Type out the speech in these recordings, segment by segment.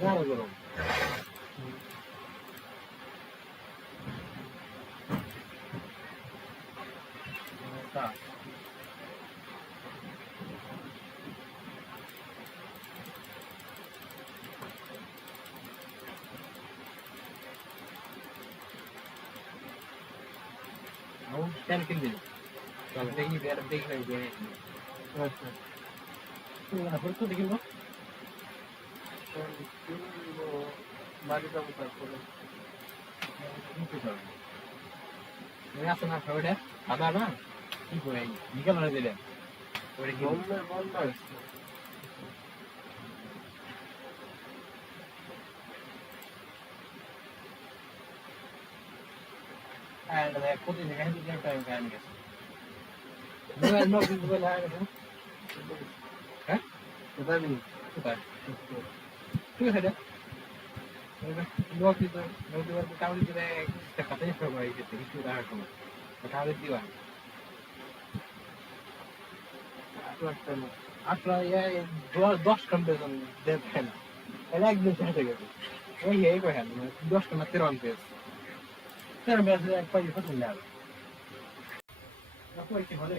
গাঢ় গরম। কেন কিনবি দেখি দেখি আচ্ছা ফুলকপি কিনবো বাড়ি যাবো তারপরে আছে না ওটা সাদা না কি করে বিকেল হয়ে দিলে ওটা কি বন্ধ হ্যাঁ প্রতিদিন এখানে দুটো টাইম খাই গেছে হ্যাঁ কোথায় কোথায় ঠিক আছে কাউরি দিলে কথাই সবাই কিছু রাখার সময় কাউরি দিবা আপনার 10 ঘন্টা দেখেন একদিন শেষ হয়ে গেছে ওই এই কহেন 10 ঘন্টা 13 পেজ 13 পেজ এক পয়সা চলে যাবে কি হলে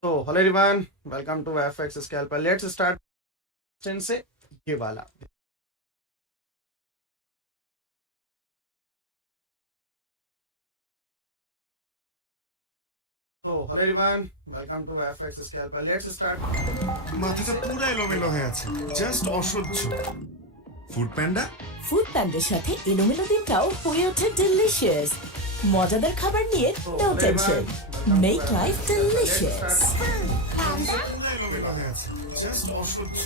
So, hello everyone, welcome to FX Scalper. Let's start से ये वाला. So, hello everyone, welcome to FX Scalper. Let's start. মাথাটা পুরো এলোমেলো হয়ে আছে, জাস্ট অসহ্য। ফুড প্যান্ডা ফুড প্যান্ডের সাথে এলোমেলো দিনটাও হয়ে ওঠে ডিলিশিয়াস। মজাদার খাবার নিয়ে no tension, make life delicious. পুরো এলোমেলো হয়ে আছে, জাস্ট অসহ্য।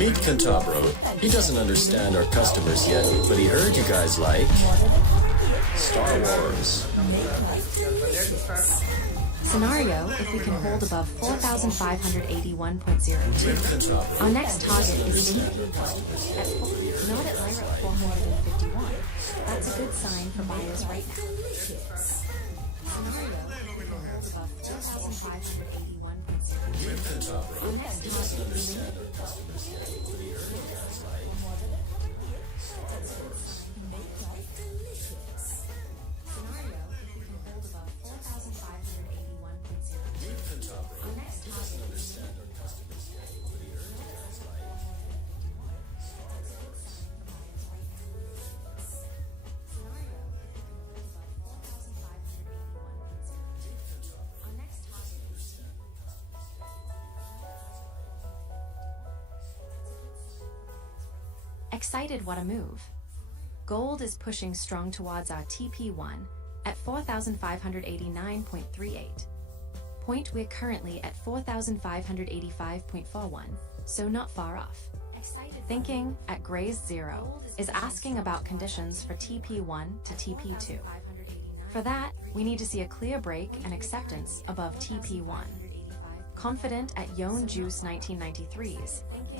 Meet Cantabro. He doesn't understand our customers yet, but he heard you guys like মজাদার খাবার নিয়ে Star Wars. Make life delicious. Scenario, if we can hold above 4,581.02. Meet Cantabro. Our next target is not at Lyra 451. That's a good sign for buyers right now. Scenario, if we can hold above 4,581.02. Meet Cantabro. Our next target is Scenario, if we can hold above 4,581.02. Our next target is Scenario, if we can hold above 4,581.02. Our next target is Excited, what a move. Gold is pushing strong towards our TP1 at 4,589.38. Point, we're currently at 4,585.41, so not far off. Thinking at Gray's Zero is asking about conditions for TP1 to TP2. For that, we need to see a clear break and acceptance above TP1. Confident at Yon Juice 1993's.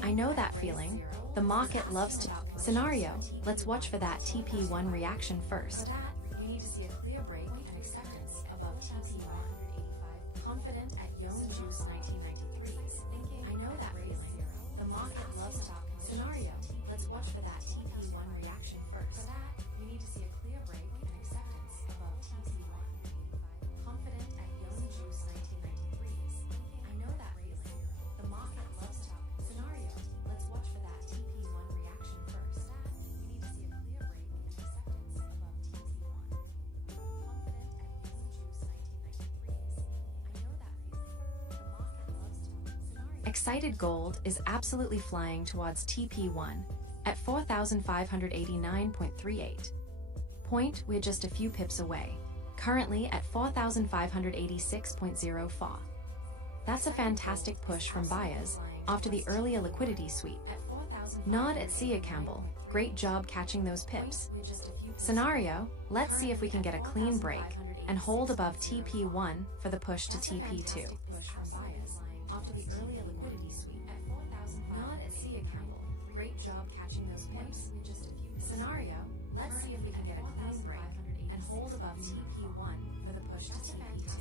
I know that feeling. The market loves to. Scenario, let's watch for that TP1 reaction first. We need to see a clear break and acceptance above TP1. Confident at Yon Juice 1993's. I know that feeling. The market loves to. Scenario, let's watch for that TP1 reaction first. We need to see a clear break and acceptance above TP1. Confident at Yon Juice 1993's. I know that feeling. The market loves to. Scenario, let's watch for that TP1 reaction first. We need to see a clear break and acceptance above TP1. Confident at Yon Juice 1993's. I know that feeling. The market loves to. Scenario. Excited Gold is absolutely flying towards TP1 at 4,589.38. Point, we're just a few pips away, currently at 4,586.04. That's a fantastic push from buyers after the earlier liquidity sweep. Nod at Sia Campbell, great job catching those pips. Scenario, let's see if we can get a clean break and hold above TP1 for the push to TP2. After the earlier liquidity sweep at 4,000. Nod at Sia Campbell, great job catching those pips. Scenario, let's see if we can get a clean break and hold above TP1 for the push to TP2.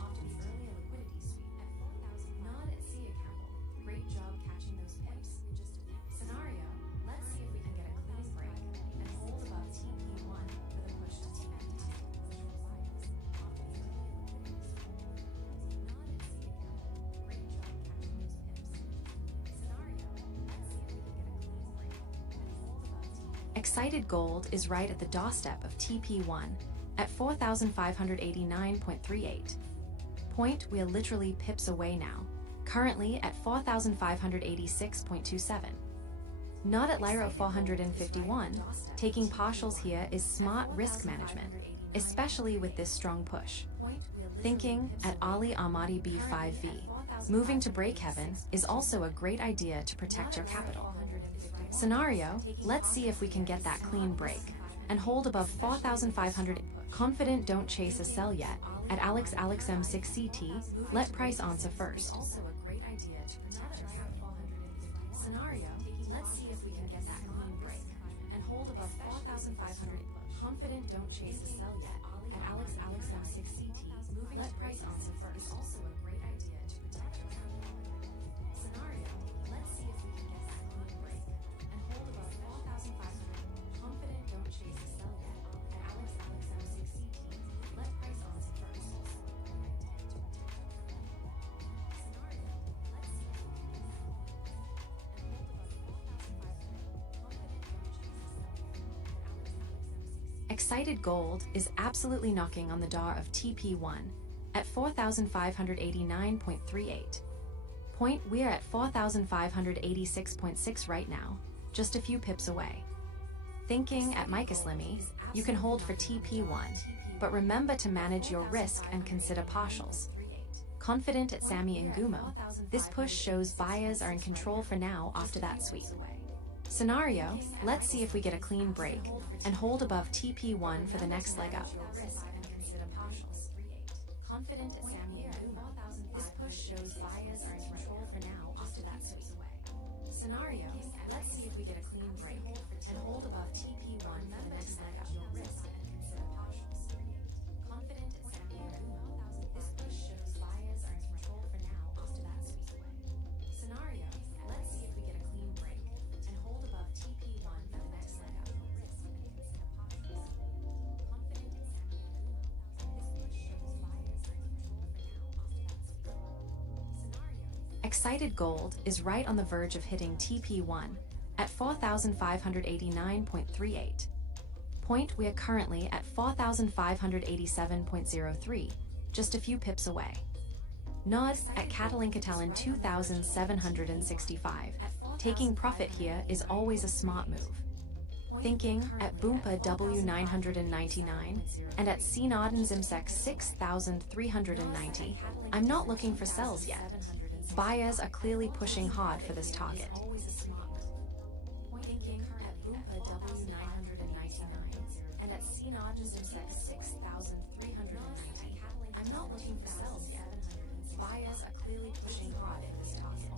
After the earlier liquidity sweep at 4,000. Nod at Sia Campbell, great job catching those pips. Scenario, let's see if we can get a clean break and hold above TP1 for the push to TP2. After the earlier liquidity sweep. Nod at Sia Campbell, great job catching those pips. Scenario, let's see if we can get a clean break and hold above TP1. Excited Gold is right at the doorstep of TP1 at 4,589.38. Point, we're literally pips away now, currently at 4,586.27. Not at Lyra 451, taking partials here is smart risk management, especially with this strong push. Thinking at Ali Ahmadi B5V, moving to break-even is also a great idea to protect your capital. Scenario, let's see if we can get that clean break and hold above 4,500. Confident, don't chase a sell yet. At Alex M6CT, let price answer first. Also a great idea to protect your capital. Scenario, let's see if we can get that clean break and hold above 4,500. Confident, don't chase a sell yet. At Alex M6CT, let price answer first. Also a great idea to protect your capital. Scenario, let's see if we can get that clean break and hold above 4,500. Confident, don't chase a sell yet. At Alex M6CT, let price answer first. Also a great idea to protect your capital. Excited Gold is absolutely knocking on the door of TP1 at 4,589.38. Point, we're at 4,586.6 right now, just a few pips away. Thinking at Microslimy, you can hold for TP1, but remember to manage your risk and consider partials. Confident at Sammy and Gumo, this push shows buyers are in control for now after that sweep. Scenario, let's see if we get a clean break and hold above TP1 for the next leg up. Confident at Sammy and Gumo, this push shows buyers are in control for now after that sweep. Scenario, let's see if we get a clean break and hold above TP1 for the next leg up. Confident at Sammy and Gumo, this push shows buyers are in control for now after that sweep. Scenario, let's see if we get a clean break and hold above TP1 for the next leg up. Confident at Sammy and Gumo, this push shows buyers are in control for now after that sweep. Scenario, Excited Gold is right on the verge of hitting TP1 at 4,589.38. Point, we are currently at 4,587.03, just a few pips away. Nod at Catalan 2,765. Taking profit here is always a smart move. Thinking at Boompa W999 and at CNODN Zimsec 6,390, I'm not looking for sells yet. Buyers are clearly pushing hard for this target. Thinking at Boompa W999 and at CNODN Zimsec 6,390, I'm not looking for sells yet. Buyers are clearly pushing hard for this target.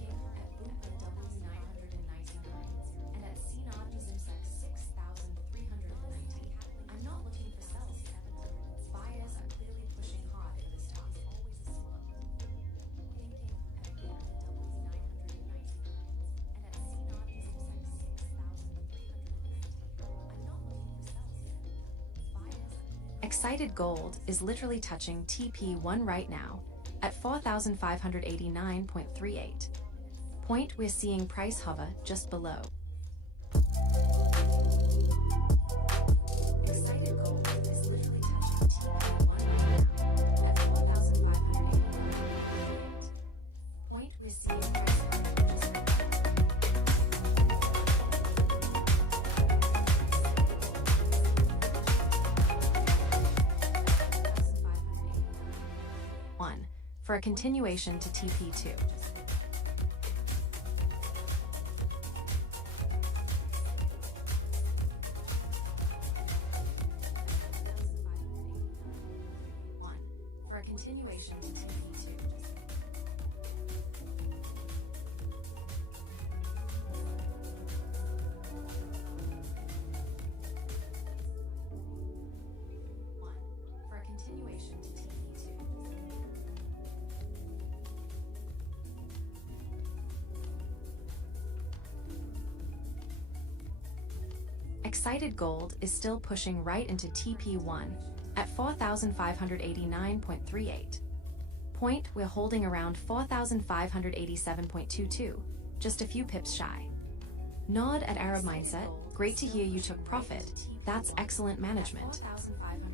Thinking at Boompa W999 and at CNODN Zimsec 6,390, I'm not looking for sells yet. Buyers are clearly pushing hard for this target. Thinking at Boompa W999 and at CNODN Zimsec 6,390, I'm not looking for sells yet. Buyers are Excited Gold is literally touching TP1 right now at 4,589.38. Point, we're seeing price hover just below. Excited Gold is literally touching TP1 right now at 4,589.38. Point, we're seeing price hover just below. For a continuation to TP2. For a continuation to TP2. For a continuation to TP2. Excited Gold is still pushing right into TP1 at 4,589.38. Point, we're holding around 4,587.22, just a few pips shy. Nod at Arab Mindset, great to hear you took profit. That's excellent management.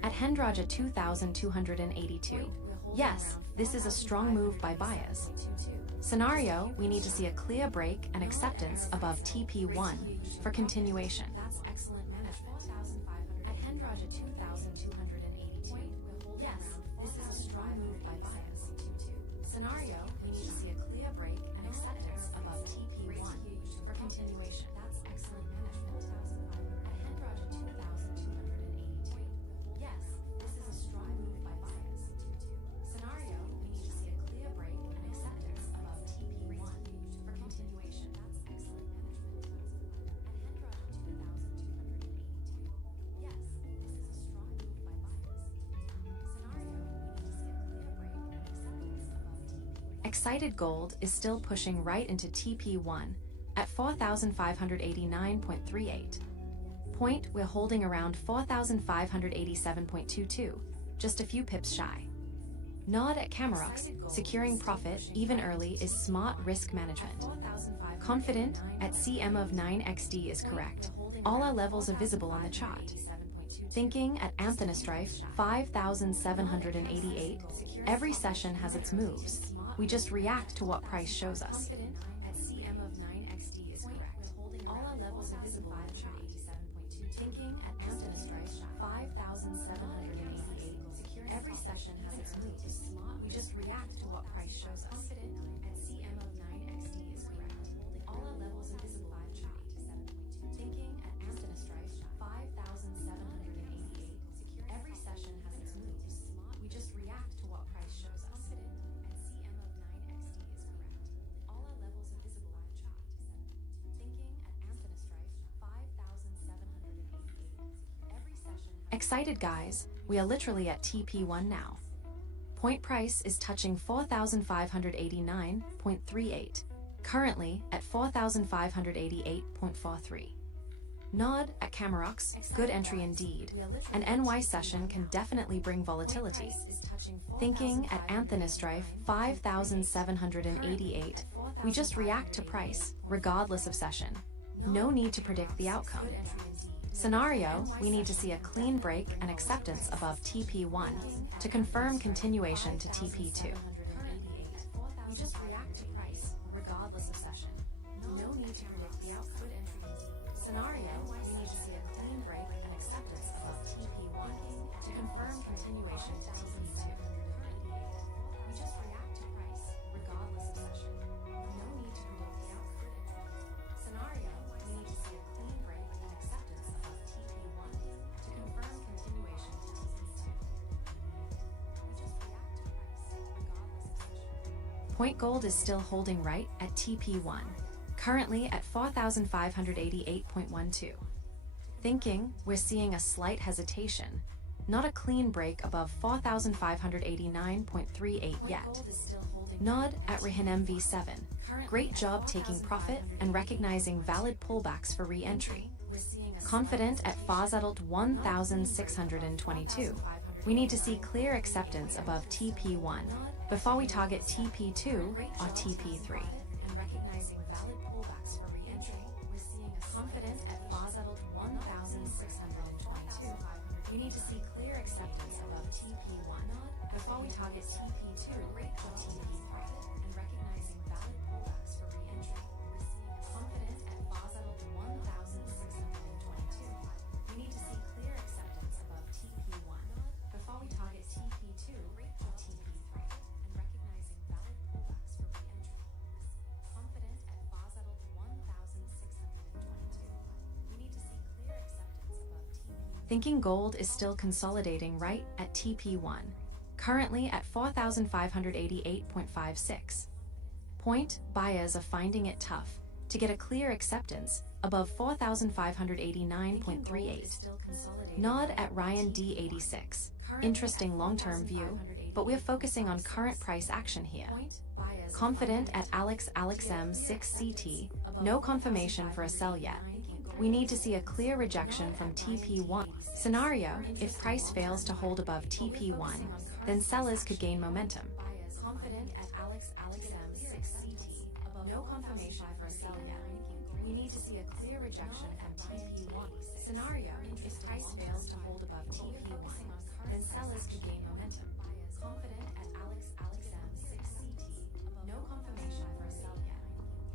At Hendraja 2,282. Yes, this is a strong move by buyers. Scenario, we need to see a clear break and acceptance above TP1 for continuation. That's excellent management. At Hendraja 2,282. Yes, this is a strong move by buyers. Scenario, we need to see a clear break and acceptance above TP1 for continuation. That's excellent management. At Hendraja 2,282. Yes, this is a strong move by buyers. Scenario, we need to see a clear break and acceptance above TP1 for continuation. That's excellent management. At Hendraja 2,282. Yes, this is a strong move by buyers. Scenario, we need to see a clear break and acceptance above TP1. Excited Gold is still pushing right into TP1 at 4,589.38. Point, we're holding around 4,587.22, just a few pips shy. Nod at Camerox, securing profit even early is smart risk management. Confident at CM of 9XD is correct. all our levels are visible on the chart. Thinking at Anthonystrife 5,788, every session has its moves. We just react to what price shows us. At CM of 9XD is correct. All our levels are visible on the chart. Thinking at Anthonystrife 5,788, every session has its moves. We just react to what price shows us. At CM of 9XD is correct. All our levels are visible on the chart. Thinking at Anthonystrife 5,788, every session has its moves. We just react to what price shows us. At CM of 9XD is correct. All our levels are visible on the chart. Thinking at Anthonystrife 5,788, every session has. Excited guys, we are literally at TP1 now. Point price is touching 4,589.38, currently at 4,588.43. Nod at Camarox, good entry indeed. An NY session can definitely bring volatility. Thinking at Anthonystrife 5,788, we just react to price, regardless of session. No need to predict the outcome. Scenario, we need to see a clean break and acceptance above TP1 to confirm continuation to TP2. We just react to price, regardless of session. No need to predict the outcome. Scenario, we need to see a clean break and acceptance above TP1 to confirm continuation to TP2. We just react to price, regardless of session. No need to predict the outcome. Scenario, we need to see a clean break and acceptance above TP1 to confirm continuation to TP2. We just react to price, regardless of session. Point gold is still holding right at TP1. Currently at 4,588.12. Thinking, we're seeing a slight hesitation, not a clean break above 4,589.38 yet. Nod at Rihan MV7. Great job taking profit and recognizing valid pullbacks for re-entry. Confident at Fazadult 1,622. We need to see clear acceptance above TP1 before we target TP2 or TP3. Confident at Fazadult 1,622. We need to see clear acceptance above TP1 before we target TP2 or TP3 and recognizing valid pullbacks for re-entry. Confident at Fazadult 1,622. We need to see clear acceptance above TP1 before we target TP2 or TP3 and recognizing valid pullbacks for re-entry. Confident at Fazadult 1,622. We need to see clear acceptance above TP. Thinking gold is still consolidating right at TP1, currently at 4,588.56. Point buyers are finding it tough to get a clear acceptance above 4,589.38. Nod at Ryan D86. Interesting long-term view, but we're focusing on current price action here. Confident at Alex M6CT, no confirmation for a sell yet. We need to see a clear rejection from TP1. Scenario, if price fails to hold above TP1, then sellers could gain momentum. Confident at Alex M6CT, no confirmation for a sell yet. We need to see a clear rejection from TP1. Scenario, if price fails to hold above TP1, then sellers could gain momentum. Confident at Alex M6CT, no confirmation for a sell yet.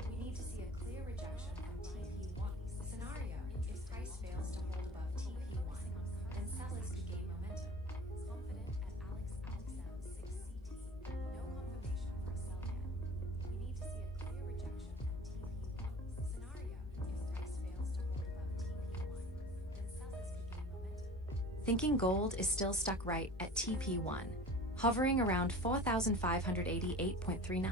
We need to see a clear rejection from TP1. Scenario, if price fails to hold above TP1, then sellers could gain momentum. Confident at Alex M6CT, no confirmation for a sell yet. We need to see a clear rejection from TP1. Scenario, if price fails to hold above TP1, then sellers could gain momentum. Thinking gold is still stuck right at TP1, hovering around 4,588.39.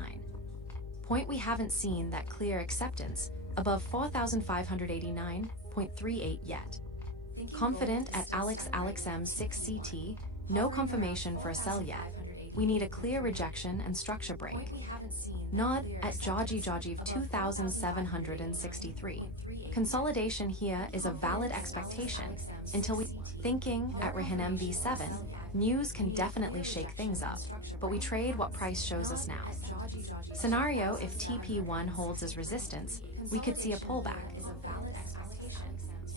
Point we haven't seen that clear acceptance above 4,589.38 yet. Confident at Alex M6CT, no confirmation for a sell yet. We need a clear rejection and structure break. Nod at Georgie 2,763. Consolidation here is a valid expectation until we thinking at Rihan MV7. News can definitely shake things up, but we trade what price shows us now. Scenario, if TP1 holds as resistance, we could see a pullback.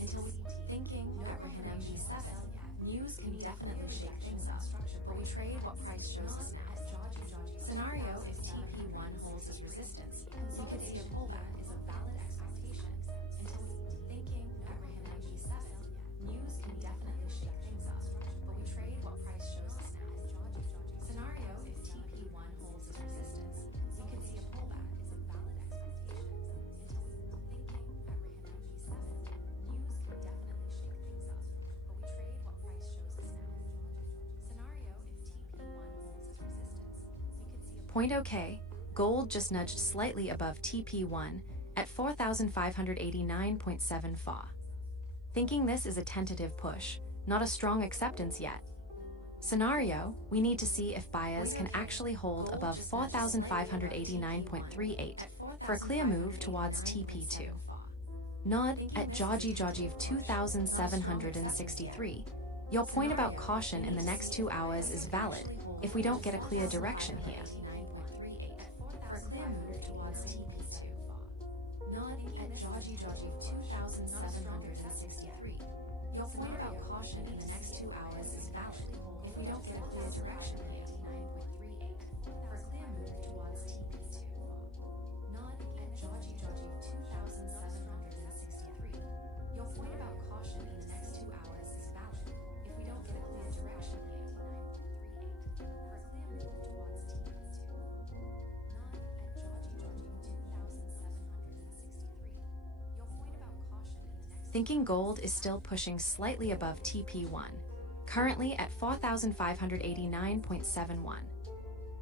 until we thinking at Rahim B7. News can definitely shake things up, but we trade what price shows us now. Scenario: if TP1 holds its resistance, we could see a pullback is a valid expectation until we thinking at Rahim B7. News can definitely shake things up, but we trade what price shows us now. Scenario: if TP1 holds its resistance, we could see a pullback is a valid expectation until we thinking at Rahim B7. News can definitely shake things up, but we trade what price shows us now. Scenario: if TP1 holds its resistance, we could see a point. Okay, gold just nudged slightly above TP1 at 4,589.7 FA. Thinking this is a tentative push, not a strong acceptance yet. Scenario: we need to see if buyers can actually hold above 4,589.38 for a clear move towards TP2. Nod at Joji 2,763. Your point about caution in the next 2 hours is valid if we don't get a clear direction here. For a clear move towards TP2. Nod at Joji 2,763. Your point about caution in the next 2 hours is valid if we don't get a clear direction here. For a clear move towards TP2. Nod at Joji 2,763. Your point about caution in the next 2 hours is valid if we don't get a clear direction here. For a clear move towards TP2. Nod at Joji 2,763. Your point about caution in the next. Thinking gold is still pushing slightly above TP1, currently at 4,589.71.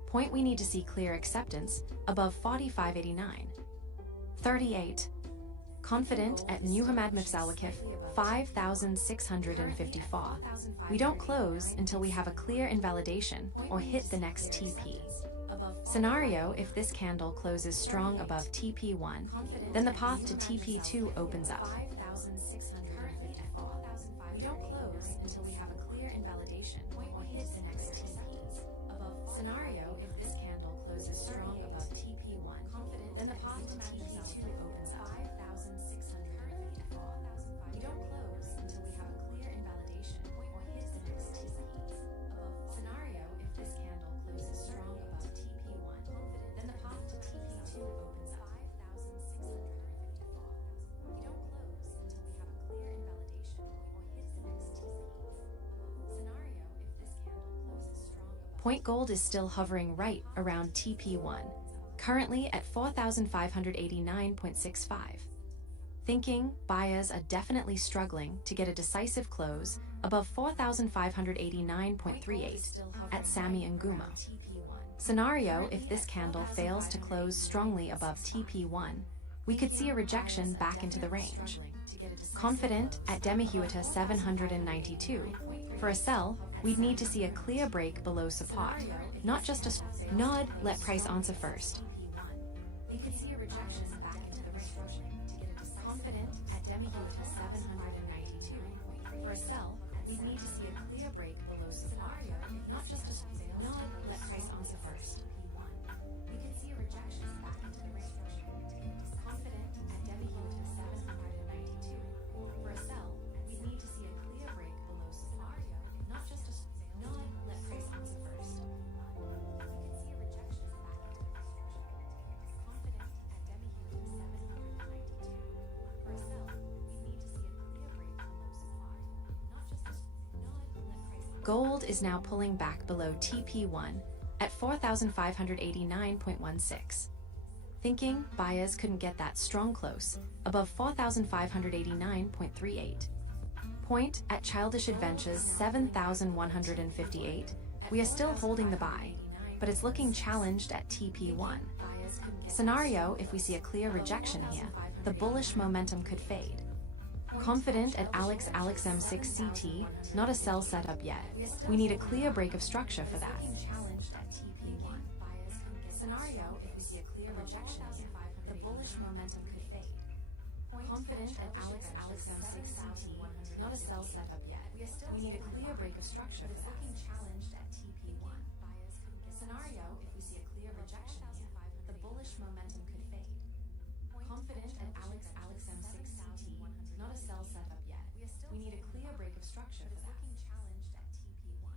Point we need to see clear acceptance above 4,589. 38. Confident at Muhammad Mafsawakif 5,654. We don't close until we have a clear invalidation or hit the next TP. Scenario: if this candle closes strong above TP1, then the path to TP2 opens up. We don't close until we have a clear invalidation or hit the next TP. Scenario: if this candle closes strong above TP1, then the path to TP2 opens up. We don't close until we have a clear invalidation or hit the next TP. Scenario: if this candle closes strong above TP1, then the path to TP2 opens up. We don't close until we have a clear invalidation or hit the next TP. Scenario: if this candle closes strong above. Point gold is still hovering right around TP1, currently at 4,589.65. Thinking buyers are definitely struggling to get a decisive close above 4,589.38 at Sami and Guma. Scenario: if this candle fails to close strongly above TP1, we could see a rejection back into the range. Confident at Demihuta 792. For a sell, we'd need to see a clear break below support, not just a nod. Let price answer first. We could see a rejection back into the range. Confident at Demihuta 792. For a sell, we'd need to see a clear break below support, not just a nod. Let price answer first. We could see a rejection back into the range. Confident at Demihuta 792. For a sell, we'd need to see a clear break below support, not just a nod. Let price answer first. We could see a rejection back into the range. Confident at Demihuta 792. For a sell, we'd need to see a clear break below support, not just a nod. Let price. Gold is now pulling back below TP1 at 4,589.16. Thinking buyers couldn't get that strong close above 4,589.38. Point at Childish Adventures 7,158. We are still holding the buy, but it's looking challenged at TP1. Scenario: if we see a clear rejection here, the bullish momentum could fade. Confident at Alex M6CT, not a sell setup yet. We need a clear break of structure for that. Scenario: if we see a clear rejection here, the bullish momentum could fade. Confident at Alex M6CT, not a sell setup yet. We need a clear break of structure for that. Scenario: if we see a clear rejection here, the bullish momentum could fade. Confident at Alex M6CT, not a sell setup yet. we need a clear break of structure for that. Challenged at TP1.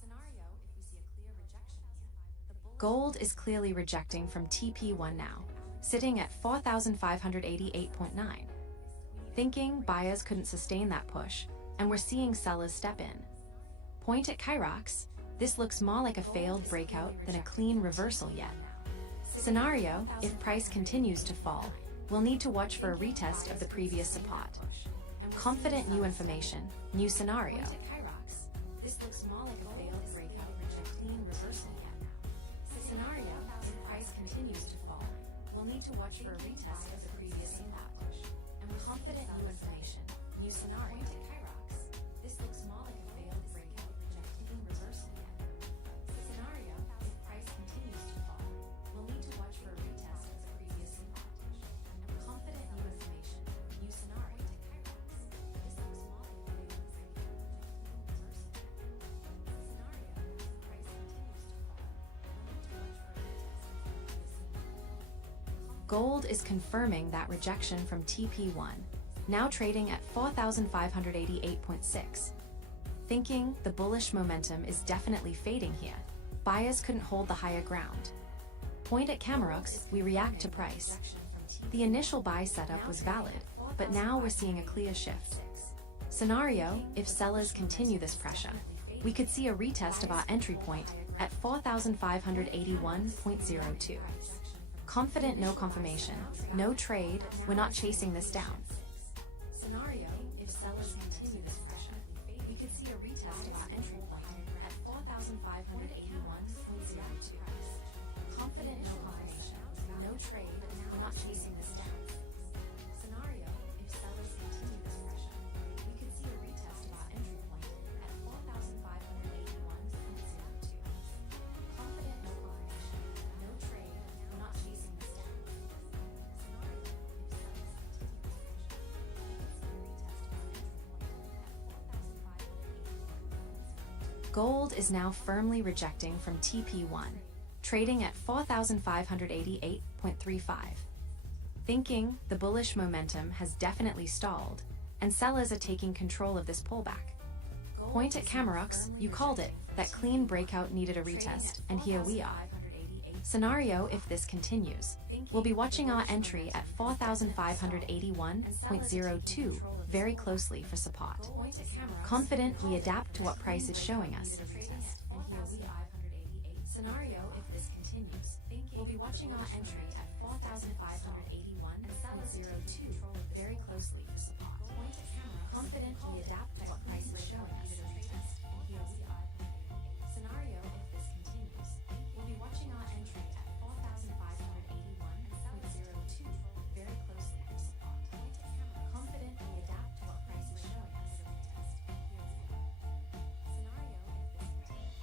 Scenario if we see a clear rejection here. Gold is clearly rejecting from TP1 now, sitting at 4,588.9. Thinking buyers couldn't sustain that push, and we're seeing sellers step in. Point at Kyrox, this looks more like a failed breakout than a clean reversal yet. Scenario, if price continues to fall, we'll need to watch for a retest of the previous support. Confident new information, new scenario. This looks more like a failed breakout than a clean reversal yet. Scenario, if price continues to fall, we'll need to watch for a retest of the previous support. Confident new information, new scenario. This looks more like a failed breakout than a clean reversal yet. Scenario, if price continues to fall, we'll need to watch for a retest of the previous support. Confident new information, new scenario. This looks more like a failed breakout than a clean reversal yet. Scenario, if price continues to fall, we'll need to watch for a retest of the previous support. Gold is confirming that rejection from TP1, now trading at 4,588.6. Thinking the bullish momentum is definitely fading here, buyers couldn't hold the higher ground. Point at Camerox, we react to price. The initial buy setup was valid, but now we're seeing a clear shift. Scenario, if sellers continue this pressure, we could see a retest of our entry point at 4,581.02. Confident no confirmation, no trade, we're not chasing this down. Scenario, if sellers continue this pressure, we could see a retest of our entry point at 4,581.02. Confident no confirmation, no trade, we're not chasing this down. Scenario, if sellers continue this pressure, we could see a retest of our entry point at 4,581.02. Confident no confirmation, no trade, we're not chasing this down. Scenario, if sellers continue this pressure, we could see a retest of our entry point at 4,581.02. Gold is now firmly rejecting from TP1, trading at 4,588.35. Thinking the bullish momentum has definitely stalled, and sellers are taking control of this pullback. Point at Camerox, you called it, that clean breakout needed a retest, and here we are. Scenario if this continues, we'll be watching our entry at 4,581.02 very closely for support. Confident we adapt to what price is showing us. Scenario if this continues, we'll be watching our entry at 4,581.02 very closely for support. Confident we adapt to what price is showing us. Scenario if this continues, we'll be watching our entry at 4,581.02 very closely for support. Confident we adapt to what price is showing us. Scenario if this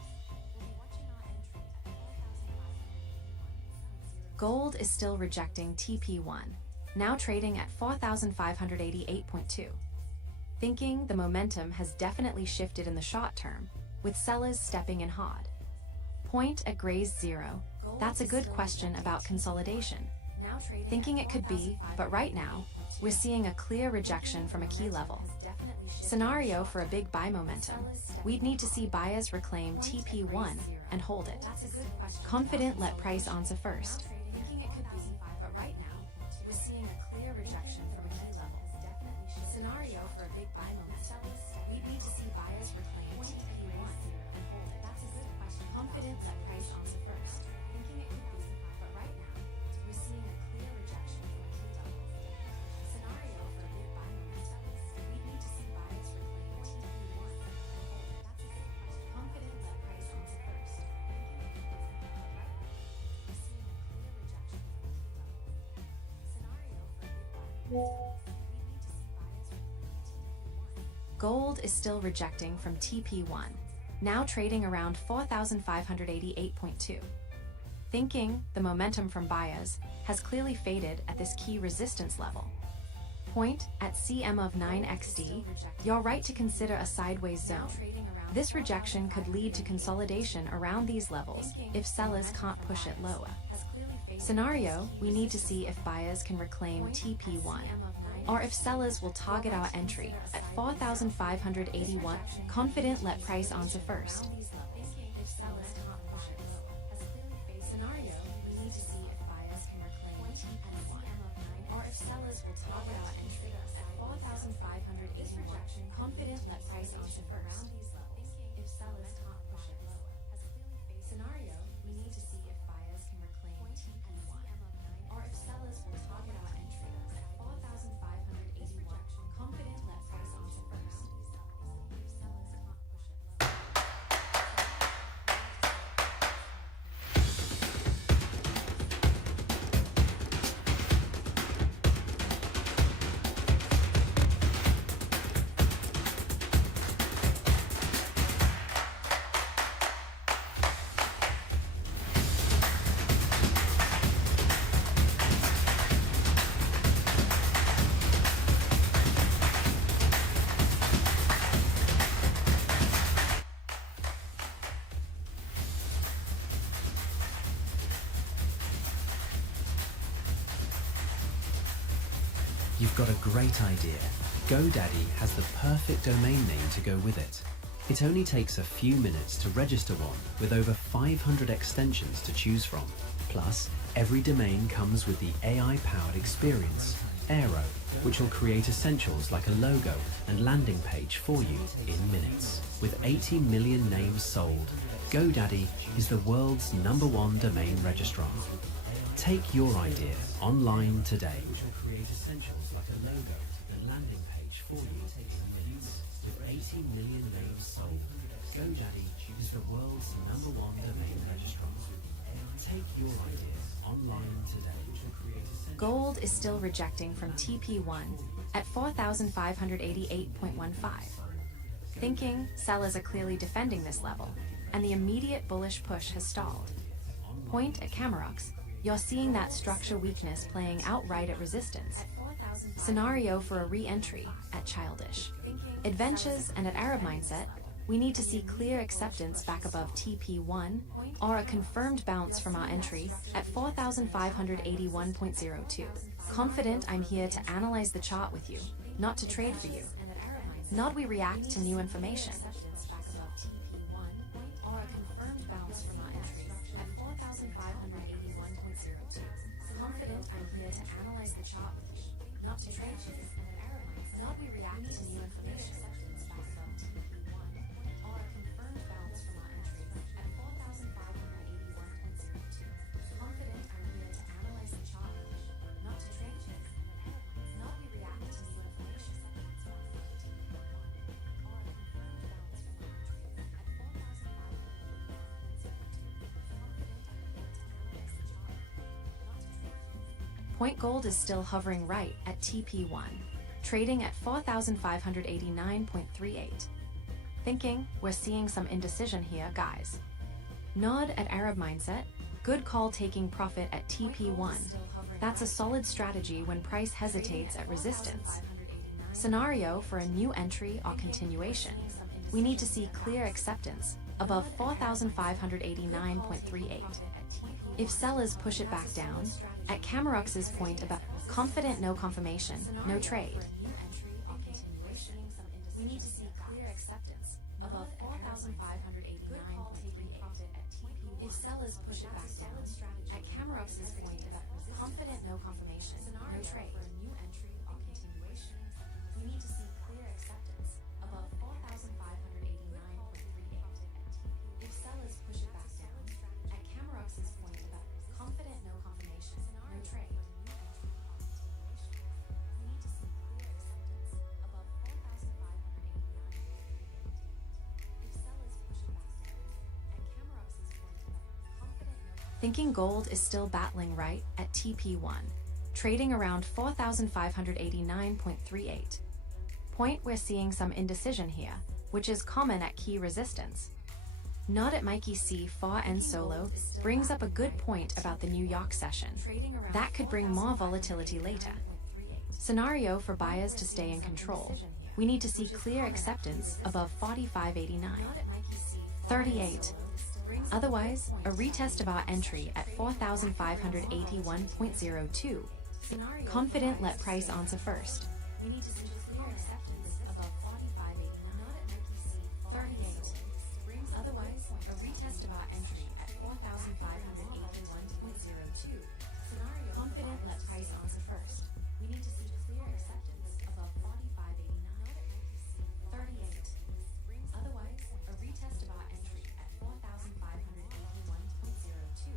continues, we'll be watching our entry at 4,581.02. Gold is still rejecting TP1, now trading at 4,588.2. Thinking the momentum has definitely shifted in the short term, with sellers stepping in hard. Point at Gray's 0, that's a good question about consolidation. Thinking it could be, but right now, we're seeing a clear rejection from a key level. Scenario for a big buy momentum, we'd need to see buyers reclaim TP1 and hold it. Confident let price answer first. Thinking it could be, but right now, we're seeing a clear rejection from a key level. Scenario for a big buy momentum, we'd need to see buyers reclaim TP1 and hold it. Confident let price answer first. Thinking it could be, but right now, we're seeing a clear rejection from a key level. Scenario for a big buy momentum, we'd need to see buyers reclaim TP1 and hold it. Confident let price answer first. Thinking it could be, but right now, we're seeing a clear rejection from a key level. Scenario for a big buy momentum. Gold is still rejecting from TP1, now trading around 4,588.2. Thinking the momentum from buyers has clearly faded at this key resistance level. Point at CM of 9XD, you're right to consider a sideways zone. This rejection could lead to consolidation around these levels if sellers can't push it lower. Scenario, we need to see if buyers can reclaim TP1. or if sellers will target our entry at 4,581. Confident let price answer first. If sellers can't push it low, as clearly faced scenario, we need to see if buyers can reclaim TP1, or if sellers will target our entry at 4,581. Confident let price answer first. If sellers can't push it low, as clearly faced scenario, we need to see if buyers can reclaim TP1, or if sellers will target our entry at 4,581. Confident let price answer first. If sellers can't push it low. You've got a great idea. GoDaddy has the perfect domain name to go with it. It only takes a few minutes to register one with over 500 extensions to choose from. Plus, every domain comes with the AI-powered experience, Aero, which will create essentials like a logo and landing page for you in minutes. With 80 million names sold, GoDaddy is the world's #1 domain registrar. Take your idea online today. Which will create essentials like a logo and landing page for you in minutes. With 80 million names sold, GoDaddy is the world's #1 domain registrar. Take your idea online today. Which will create essentials. Gold is still rejecting from TP1 at 4,588.15. Thinking sellers are clearly defending this level, and the immediate bullish push has stalled. Point at Camerox. You're seeing that structure weakness playing out right at resistance. Scenario for a re-entry at Childish. Adventures and at Arab Mindset, we need to see clear acceptance back above TP1 or a confirmed bounce from our entry at 4,581.02. Confident I'm here to analyze the chart with you, not to trade for you. Not we react to new information. Or a confirmed bounce from our entry at 4,581.02. Confident I'm here to analyze the chart with you, not to trade for you. Not we react to new information. Or a confirmed bounce from our entry at 4,581.02. Confident I'm here to analyze the chart with you, not to trade for you. Not we react to new information. Point Gold is still hovering right at TP1, trading at 4,589.38. Thinking we're seeing some indecision here, guys. Nod at Arab Mindset. Good call taking profit at TP1. That's a solid strategy when price hesitates at resistance. Scenario for a new entry or continuation. We need to see clear acceptance above 4,589.38. If sellers push it back down, at Camerox's point about confident no confirmation, no trade. We need to see clear acceptance above 4,589.38. If sellers push it back down, at Camerox's point about confident no confirmation, no trade. We need to see clear acceptance above 4,589.38. If sellers push it back down, at Camerox's point about confident no confirmation, no trade. We need to see clear acceptance above 4,589. If sellers push it back down, at Camerox's point about confident no. Thinking Gold is still battling right at TP1, trading around 4,589.38. Point we're seeing some indecision here, which is common at key resistance. Not at Mikey C. Far and Solo brings up a good point about the New York session. That could bring more volatility later. Scenario for buyers to stay in control. We need to see clear acceptance above 45.89. 38. Otherwise, a retest of our entry at 4,581.02. Confident let price answer first. We need to see clear acceptance above 45.89. 38. Otherwise, a retest of our entry at 4,581.02. Confident let price answer first. We need to see clear acceptance above 45.89. 38. Otherwise, a retest of our entry at 4,581.02.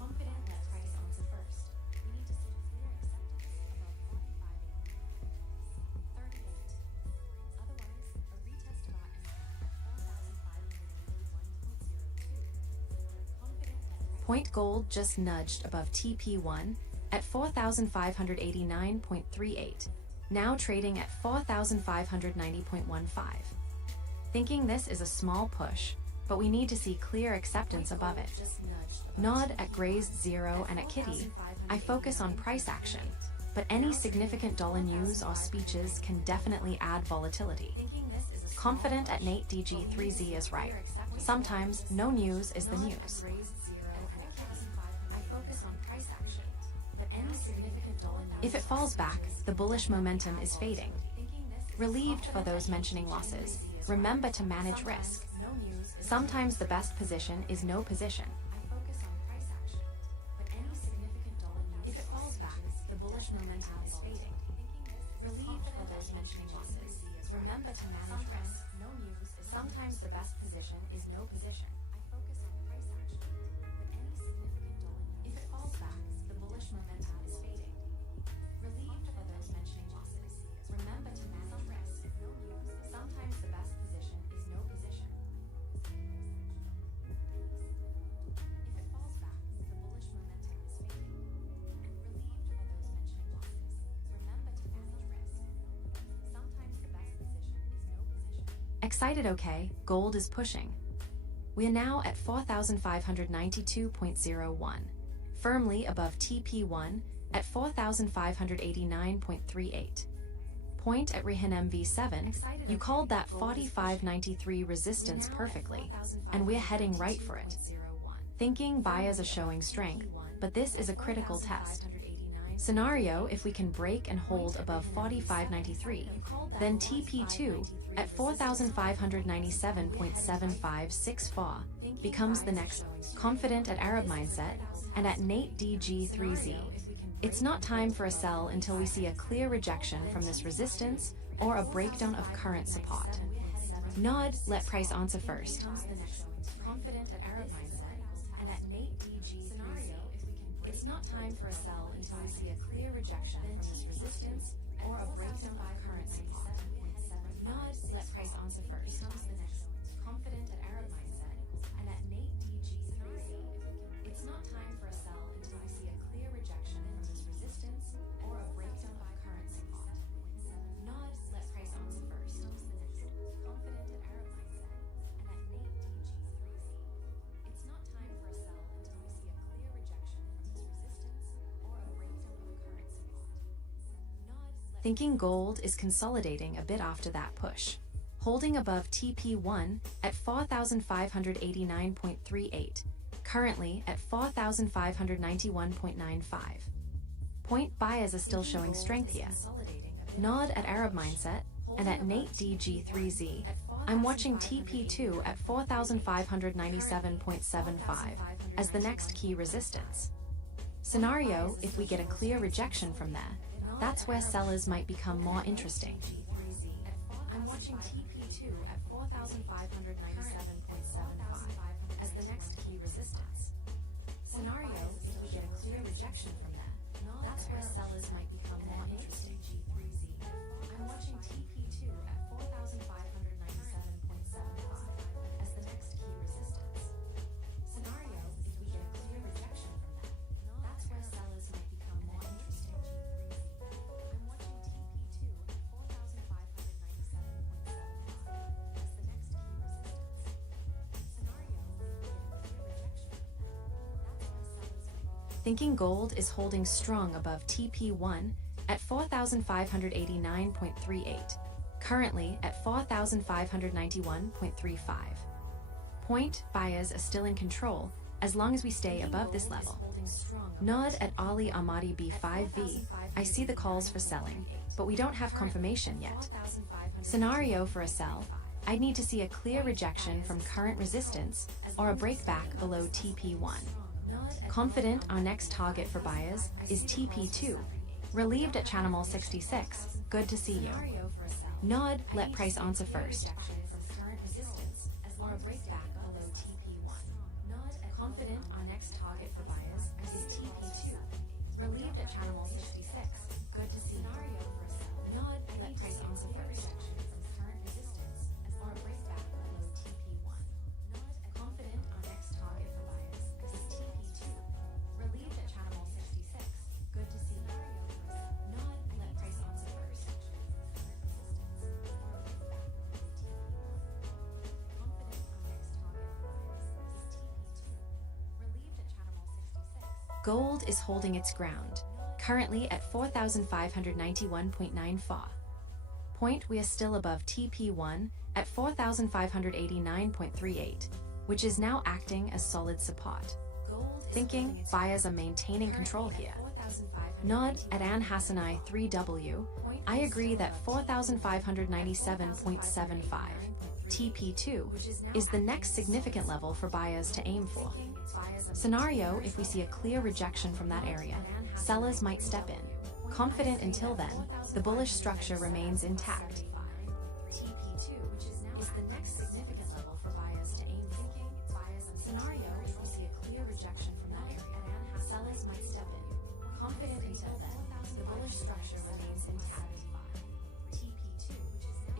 Confident let price answer first. We need to see clear acceptance above 45.89. 38. Otherwise, a retest of our entry at 4,581.02. Point gold just nudged above TP1 at 4,589.38, now trading at 4,590.15. Thinking this is a small push, but we need to see clear acceptance above it. Nod at Gray's 0 and at Kitty, I focus on price action, but any significant dollar news or speeches can definitely add volatility. Confident at Nate DG3Z is right. Sometimes no news is the news. If it falls back, the bullish momentum is fading. Relieved for those mentioning losses, remember to manage risk. Sometimes the best position is no position. If it falls back, the bullish momentum is fading. Relieved for those mentioning losses, remember to manage risk. Sometimes the best position is no position. If it falls back, the bullish momentum is fading. Relieved for those mentioning losses, remember to manage risk. Sometimes the best position is no position. If it falls back, the bullish momentum is fading. Relieved for those mentioning losses, remember to manage risk. Sometimes the best position is no position. Excited, okay? Gold is pushing. We are now at 4,592.01, firmly above TP1 at 4,589.38. Point at Rihan MV7, you called that 45.93 resistance perfectly, and we're heading right for it. Thinking buyers are showing strength, but this is a critical test. Scenario, if we can break and hold above 45.93, then TP2 at 4,597.7564 becomes the next. Confident at Arab Mindset and at Nate DG3Z. It's not time for a sell until we see a clear rejection from this resistance or a breakdown of current support. Nod, let price answer first. Confident at Arab Mindset and at Nate DG3Z. It's not time for a sell until we see a clear rejection from this resistance or a breakdown of current support. Nod, let price answer first. Confident at Arab Mindset and at Nate DG3Z. It's not time for a sell until we see a clear rejection from this resistance or a breakdown of current support. Nod, let price answer first. Confident at Arab Mindset and at Nate DG3Z. It's not time for a sell until we see a clear rejection from this resistance or a breakdown of current support. Thinking gold is consolidating a bit after that push, holding above TP1 at 4,589.38, currently at 4,591.95. Point buyers are still showing strength here. Nod at Arab Mindset and at Nate DG3Z. I'm watching TP2 at 4,597.75 as the next key resistance. Scenario, if we get a clear rejection from there, that's where sellers might become more interesting. I'm watching TP2 at 4,597.75 as the next key resistance. Scenario, if we get a clear rejection from there, that's where sellers might become more interesting. I'm watching TP2 at 4,597.75 as the next key resistance. Scenario, if we get a clear rejection from there, that's where sellers might become more interesting. I'm watching TP2 at 4,597.75 as the next key resistance. Scenario, if we get a clear rejection from there, that's where sellers might become. Thinking gold is holding strong above TP1 at 4,589.38, currently at 4,591.35. Point buyers are still in control as long as we stay above this level. Nod at Ali Ahmadi B5V. I see the calls for selling, but we don't have confirmation yet. Scenario for a sell. I'd need to see a clear rejection from current resistance or a breakback below TP1. Confident our next target for buyers is TP2. Relieved at channel 66. Good to see you. Nod, let price answer first. Confident our next target for buyers is TP2. Relieved at channel 66. Good to see you. Nod, let price answer first. Confident our next target for buyers is TP2. Relieved at channel 66. Good to see you. Nod, let price answer first. Gold is holding its ground, currently at 4,591.9 Fa. Point we are still above TP1 at 4,589.38, which is now acting as solid support. Thinking buyers are maintaining control here. Nod at An Hassanai 3W. I agree that 4,597.75 TP2 is the next significant level for buyers to aim for. Scenario, if we see a clear rejection from that area, sellers might step in. Confident until then, the bullish structure remains intact. TP2 is the next significant level for buyers to aim for. Scenario, if we see a clear rejection from that area, sellers might step in. Confident until then, the bullish structure remains intact. TP2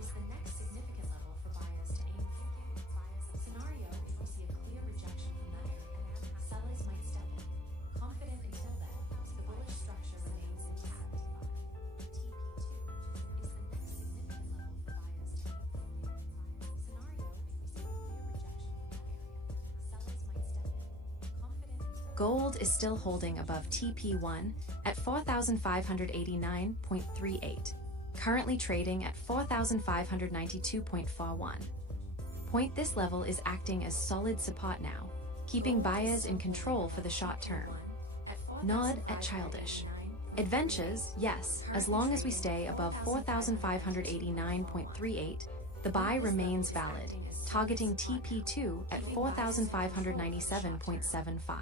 is the next significant level for buyers to aim for. Scenario, if we see a clear rejection from that area, sellers might step in. Confident until then, the bullish structure remains intact. TP2 is the next significant level for buyers to aim for. Scenario, if we see a clear rejection from that area, sellers might step in. Confident until gold is still holding above TP1 at 4,589.38, currently trading at 4,592.41. Point this level is acting as solid support now, keeping buyers in control for the short term. Nod at Childish. Adventures, yes, as long as we stay above 4,589.38, the buy remains valid, targeting TP2 at 4,597.75.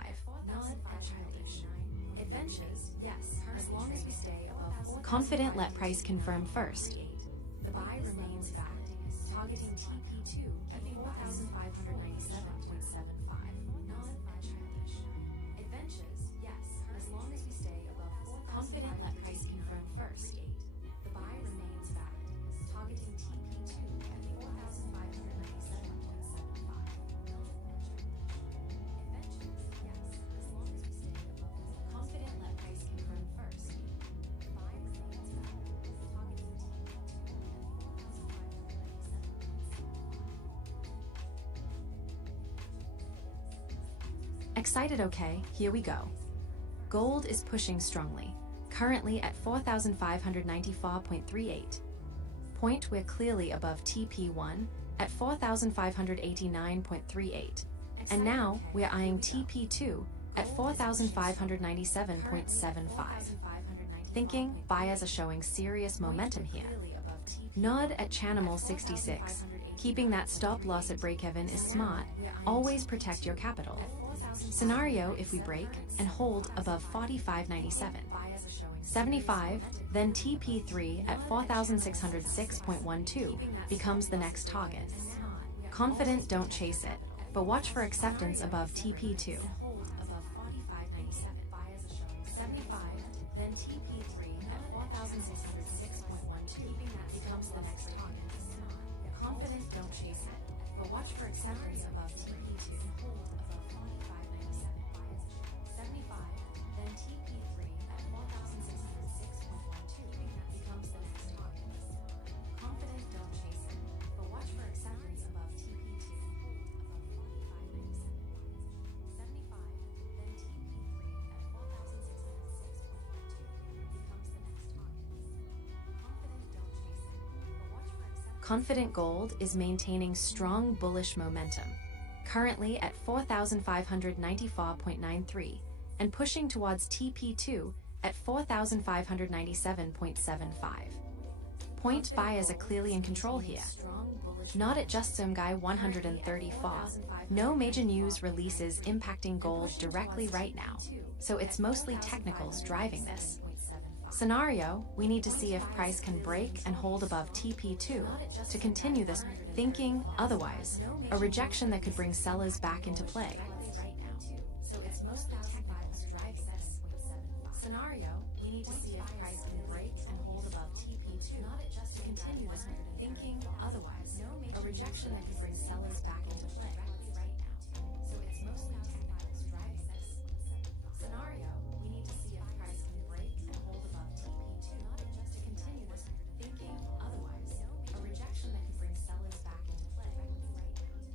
Adventures, yes, as long as we stay above. Confident, let price confirm first. The buy remains valid, targeting TP2 at 4,597.75. Adventures, yes, as long as we stay above. Confident, let price confirm first. The buy remains valid, targeting TP2 at 4,597.75. Adventures, yes, as long as we stay above. Confident, let price confirm first. The buy remains valid, targeting TP2 at 4,597.75. Excited, okay, here we go. Gold is pushing strongly, currently at 4,594.38. Point we're clearly above TP1 at 4,589.38. And now we're eyeing TP2 at 4,597.75. Thinking buyers are showing serious momentum here. Nod at channel 66. Keeping that stop loss at break-even is smart. Always protect your capital. Scenario, if we break and hold above 45.97. 75, then TP3 at 4,606.12 becomes the next target. Confident, don't chase it, but watch for acceptance above TP2. 75, then TP3 at 4,606.12 becomes the next target. Confident, don't chase it, but watch for acceptance above TP2. 75, then TP3 at 4,606.12 becomes the next target. Confident, don't chase it, but watch for acceptance above TP2. 75, then TP3 at 4,606.12 becomes the next target. Confident, don't chase it, but watch for acceptance. Confident Gold is maintaining strong bullish momentum, currently at 4,594.93, and pushing towards TP2 at 4,597.75. Point buyers are clearly in control here. Not at just some guy 134. No major news releases impacting gold directly right now, so it's mostly technicals driving this. Scenario, we need to see if price can break and hold above TP2 to continue this. Thinking otherwise, a rejection that could bring sellers back into play. So it's mostly technicals driving this. Scenario, we need to see if price can break and hold above TP2 to continue this. Thinking otherwise, a rejection that could bring sellers back into play. So it's mostly technicals driving this. Scenario, we need to see if price can break and hold above TP2 to continue this. Thinking otherwise, a rejection that could bring sellers back into play. So it's mostly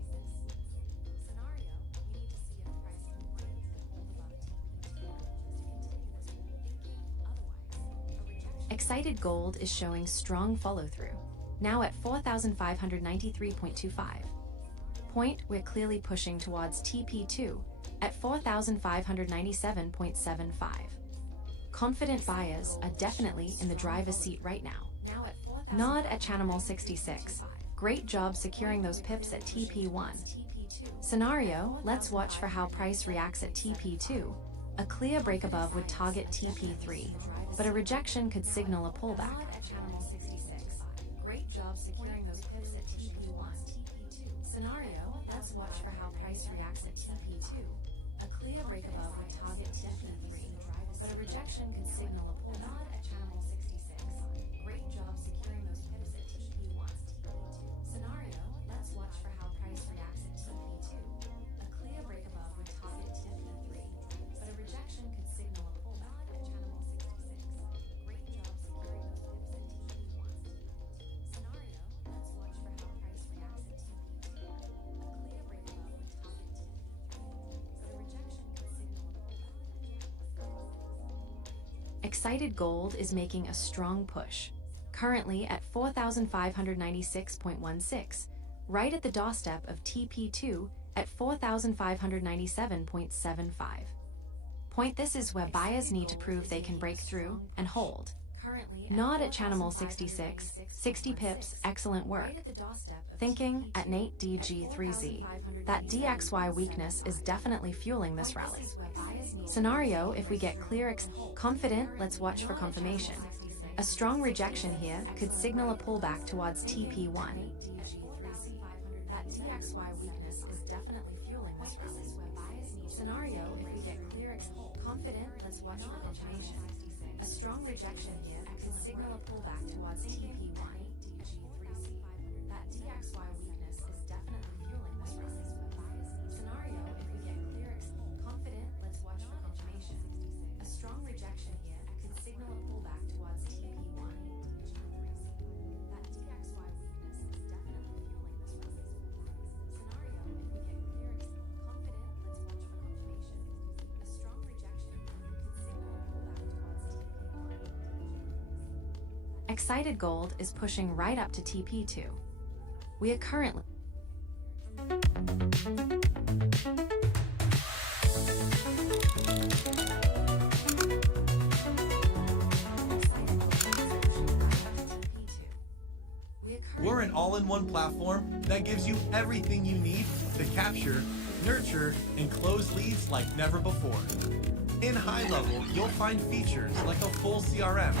technicals driving this. Scenario, we need to see if price can break and hold above TP2 to continue this. Thinking otherwise, a rejection. Excited Gold is showing strong follow-through, now at 4,593.25. Point, we're clearly pushing towards TP2 at 4,597.75. Confident buyers are definitely in the driver's seat right now. Nod at Channel 66. Great job securing those pips at TP1. Scenario, let's watch for how price reacts at TP2. A clear break above would target TP3, but a rejection could signal a pullback. Great job securing those pips at TP1. Scenario, let's watch for how price reacts at TP2. A clear break above would target TP3, but a rejection could signal a pullback. At Channel 66. Great job securing those pips at TP1. Scenario, let's watch for how price reacts at TP2. A clear break above would target TP3, but a rejection could signal a pullback. At Channel 66. Great job securing those pips at TP1. Scenario, let's watch for how price reacts at TP2. A clear break above would target TP3, but a rejection could signal a pullback. Excited Gold is making a strong push, currently at 4,596.16, right at the doorstep of TP2 at 4,597.75. Point, this is where buyers need to prove they can break through and hold. Nod at Channel 66, 60 pips, excellent work. Thinking at Nate DG3Z, that DXY weakness is definitely fueling this rally. Scenario, if we get clear confident, let's watch for confirmation. A strong rejection here could signal a pullback towards TP1. That DXY weakness is definitely fueling this rally. Scenario, if we get clear confident, let's watch for confirmation. A strong rejection here could signal a pullback towards TP1. That DXY weakness is definitely fueling this rally. Scenario, if we get clear confident, let's watch for confirmation. A strong rejection here could signal a pullback towards TP1. That DXY weakness is definitely fueling this rally. Scenario, if we get clear confident, let's watch for confirmation. A strong rejection here could signal a pullback towards TP1. Excited Gold is pushing right up to TP2. We are currently We're an all-in-one platform that gives you everything you need to capture, nurture, and close leads like never before. In High Level, you'll find features like a full CRM,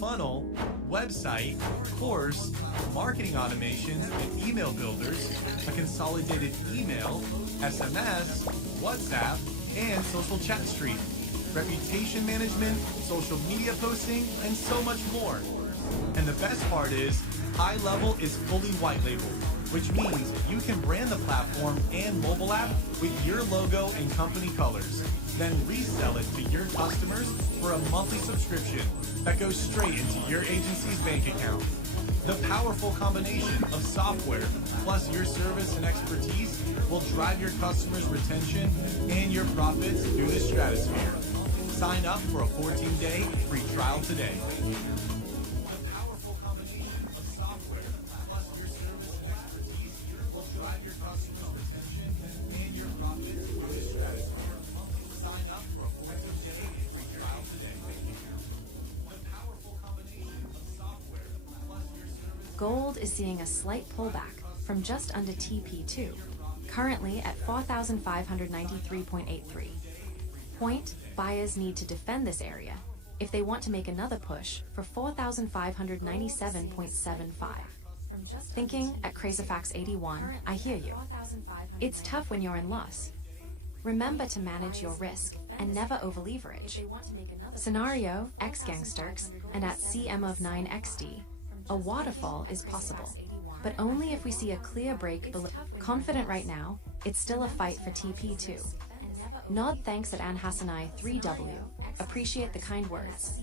funnel, website, course, marketing automation, and email builders, a consolidated email, SMS, WhatsApp, and social chat stream, reputation management, social media posting, and so much more. And the best part is, High Level is fully white labeled, which means you can brand the platform and mobile app with your logo and company colors, then resell it to your customers for a monthly subscription that goes straight into your agency's bank account. The powerful combination of software plus your service and expertise will drive your customers' retention and your profits through the stratosphere. Sign up for a 14-day free trial today. The powerful combination of software plus your service and expertise will drive Gold is seeing a slight pullback from just under TP2, currently at 4,593.83. Point, buyers need to defend this area if they want to make another push for 4,597.75. Thinking at Crazyfax81, I hear you. It's tough when you're in loss. Remember to manage your risk and never over-leverage. Scenario X-Gangsturks and at CM of 9XD, a waterfall is possible, but only if we see a clear break below. Confident right now, it's still a fight for TP2. Nod thanks at Ann Hassanai 3W. Appreciate the kind words.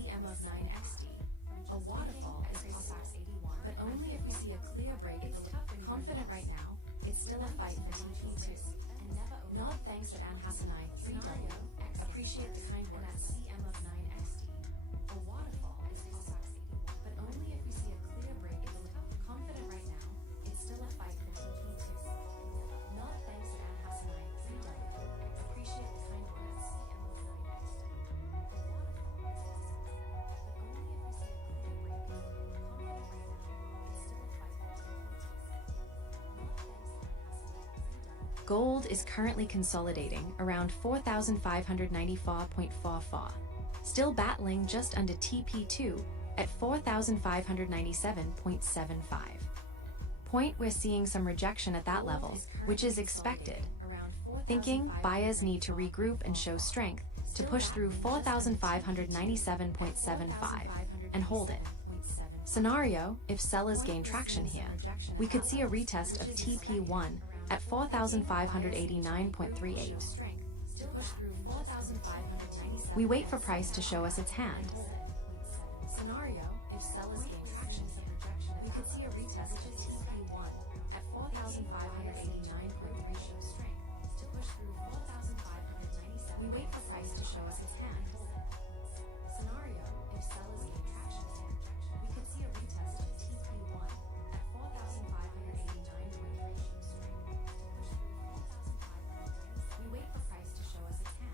A waterfall is possible, but only if we see a clear break below. Confident right now, it's still a fight for TP2. Nod thanks at Ann Hassanai 3W. Appreciate the kind words. A waterfall is possible, but only if we see a clear break below. Confident right now, it's still a fight for TP2. Nod thanks at Ann Hassanai 3W. Appreciate the kind words. Gold is currently consolidating around 4,594.44, still battling just under TP2 at 4,597.75. Point, we're seeing some rejection at that level, which is expected. Thinking buyers need to regroup and show strength to push through 4,597.75 and hold it. Scenario, if sellers gain traction here, we could see a retest of TP1 at 4,589.38. We wait for price to show us its hand. Scenario, if sellers gain traction here, we could see a retest of TP1 at 4,589.3. We wait for price to show us its hand. Scenario, if sellers gain traction here, we could see a retest of TP1 at 4,589.3. We wait for price to show us its hand. Scenario, if sellers gain traction, we could see a retest of TP1 at 4,589.3. We wait for price to show us its hand.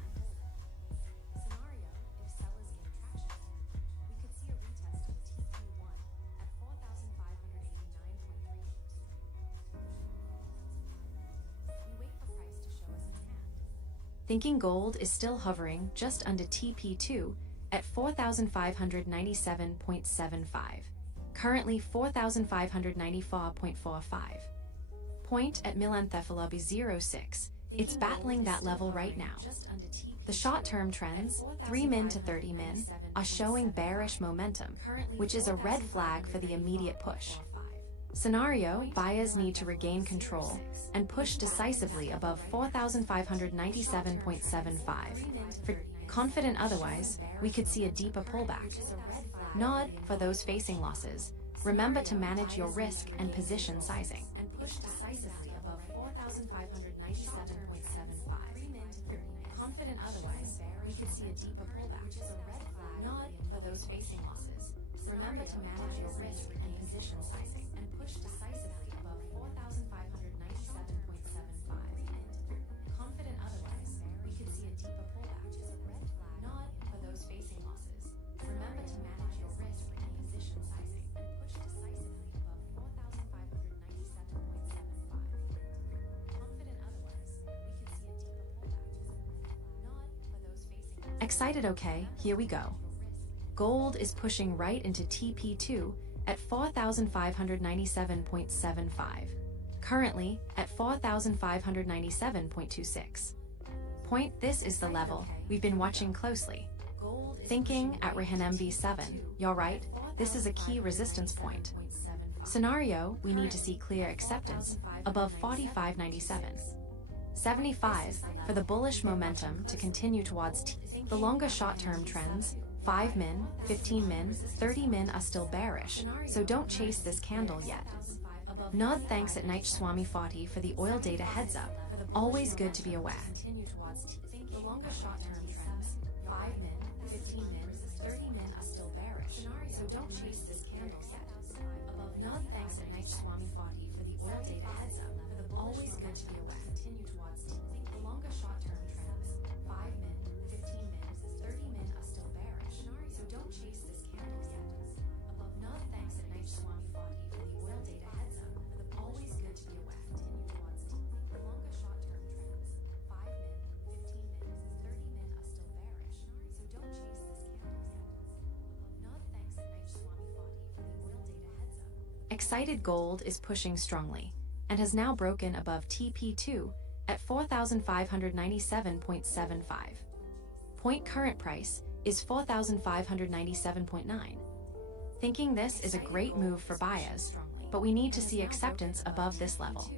Thinking gold is still hovering just under TP2 at 4,597.75, currently 4,594.45. Point at Milanthephalobby 06. It's battling that level right now. The short-term trends, 3 min to 30 min, are showing bearish momentum, which is a red flag for the immediate push. Scenario, buyers need to regain control and push decisively above 4,597.75. For confident otherwise, we could see a deeper pullback. Nod for those facing losses. Remember to manage your risk and position sizing. And push decisively above 4,597.75. Confident otherwise, we could see a deeper pullback. Nod for those facing losses. Remember to manage your risk and position sizing. And push decisively above 4,597.75. Confident otherwise, we could see a deeper pullback. Nod for those facing losses. Remember to manage your risk and position sizing. And push decisively above 4,597.75. Confident otherwise, we could see a deeper pullback. Nod for those facing losses. Excited, okay? Here we go. Gold is pushing right into TP2 at 4,597.75, currently at 4,597.26. Point, this is the level we've been watching closely. Thinking at RHNMB7, you're right, this is a key resistance point. Scenario, we need to see clear acceptance above 45.97. 75 for the bullish momentum to continue towards the longer short-term trends. 5 min, 15 min, 30 min are still bearish, so don't chase this candle yet. Nod thanks at Night Swami 40 for the oil data heads up. Always good to be aware. The longer short-term trends, 5 min, 15 min, 30 min are still bearish, so don't chase this candle yet. Nod thanks at Night Swami 40 for the oil data heads up. Always good to be aware. The longer short-term trends, 5 min, 15 min, 30 min are still bearish, so don't chase this candle yet. Nod thanks at Night Swami 40 for the oil Excited Gold is pushing strongly and has now broken above TP2 at 4,597.75. Point current price is 4,597.9. Thinking this is a great move for buyers, but we need to see acceptance above this level.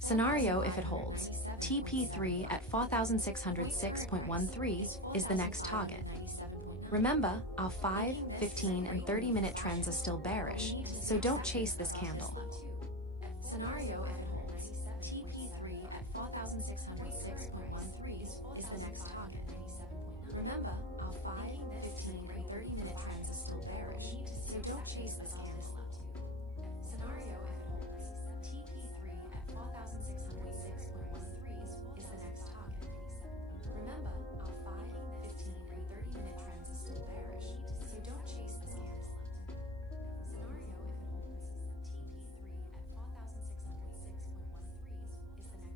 Scenario if it holds, TP3 at 4,606.13 is the next target. Remember, our 5, 15, and 30-minute trends are still bearish, so don't chase this candle. Scenario if it holds, TP3 at 4,606.13 is the next target. Remember, our 5, 15, and 30-minute trends are still bearish, so don't chase this candle. Scenario if it holds, TP3 at 4,606.13 is the next target. Remember, our 5, 15, and 30-minute trends are still bearish, so don't chase this candle. Scenario if it holds, TP3 at 4,606.13 is the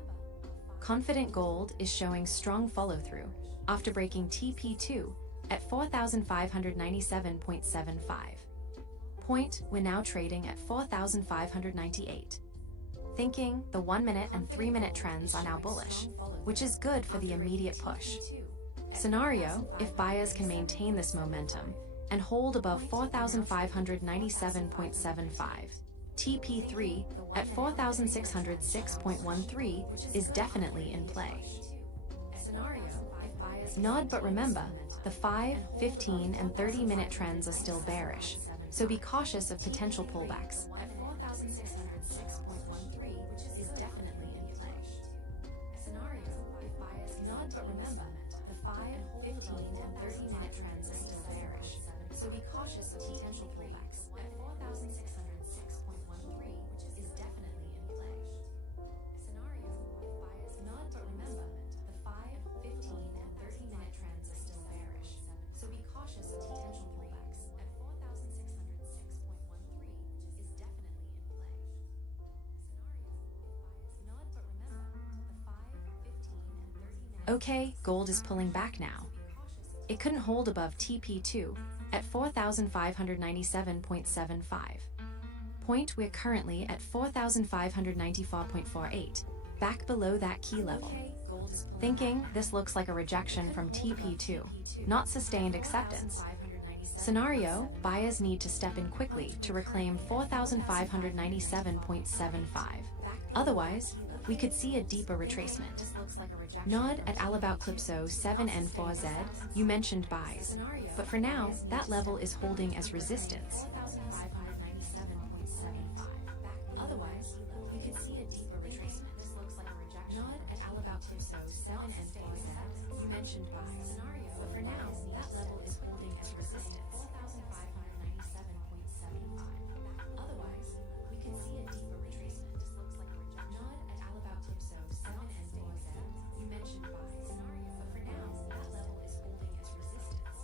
next target. Remember, Confident Gold is showing strong follow-through after breaking TP2 at 4,597.75. Point, we're now trading at 4,598. Thinking the 1-minute and 3-minute trends are now bullish, which is good for the immediate push. Scenario, if buyers can maintain this momentum and hold above 4,597.75. TP3 at 4,606.13 is definitely in play. Nod, but remember, the 5, 15, and 30-minute trends are still bearish, so be cautious of potential pullbacks. At 4,606.13 is definitely in play. Scenario, if buyers nod, but remember, the 5, 15, and 30-minute trends are still bearish, so be cautious of potential pullbacks. At 4,606.13 is definitely in play. Scenario, if buyers nod, but remember, the 5, 15, and 30-minute trends are still bearish, so be cautious of potential pullbacks. At 4,606.13 is definitely in play. Scenario, if buyers nod, but remember, the 5, 15, and 30-minute. Okay, gold is pulling back now. It couldn't hold above TP2 at 4,597.75. Point, we're currently at 4,594.48, back below that key level. Thinking this looks like a rejection from TP2, not sustained acceptance. Scenario, buyers need to step in quickly to reclaim 4,597.75. Otherwise, we could see a deeper retracement. Nod at Alabout Calypso 7N4Z, you mentioned buys, but for now, that level is holding as resistance. Otherwise, we could see a deeper retracement. Nod at Alabout Calypso 7N4Z, you mentioned buys, but for now, that level is holding as resistance. Otherwise, we could see a deeper retracement. Nod at Alabout Calypso 7N4Z, you mentioned buys, but for now, that level is holding as resistance.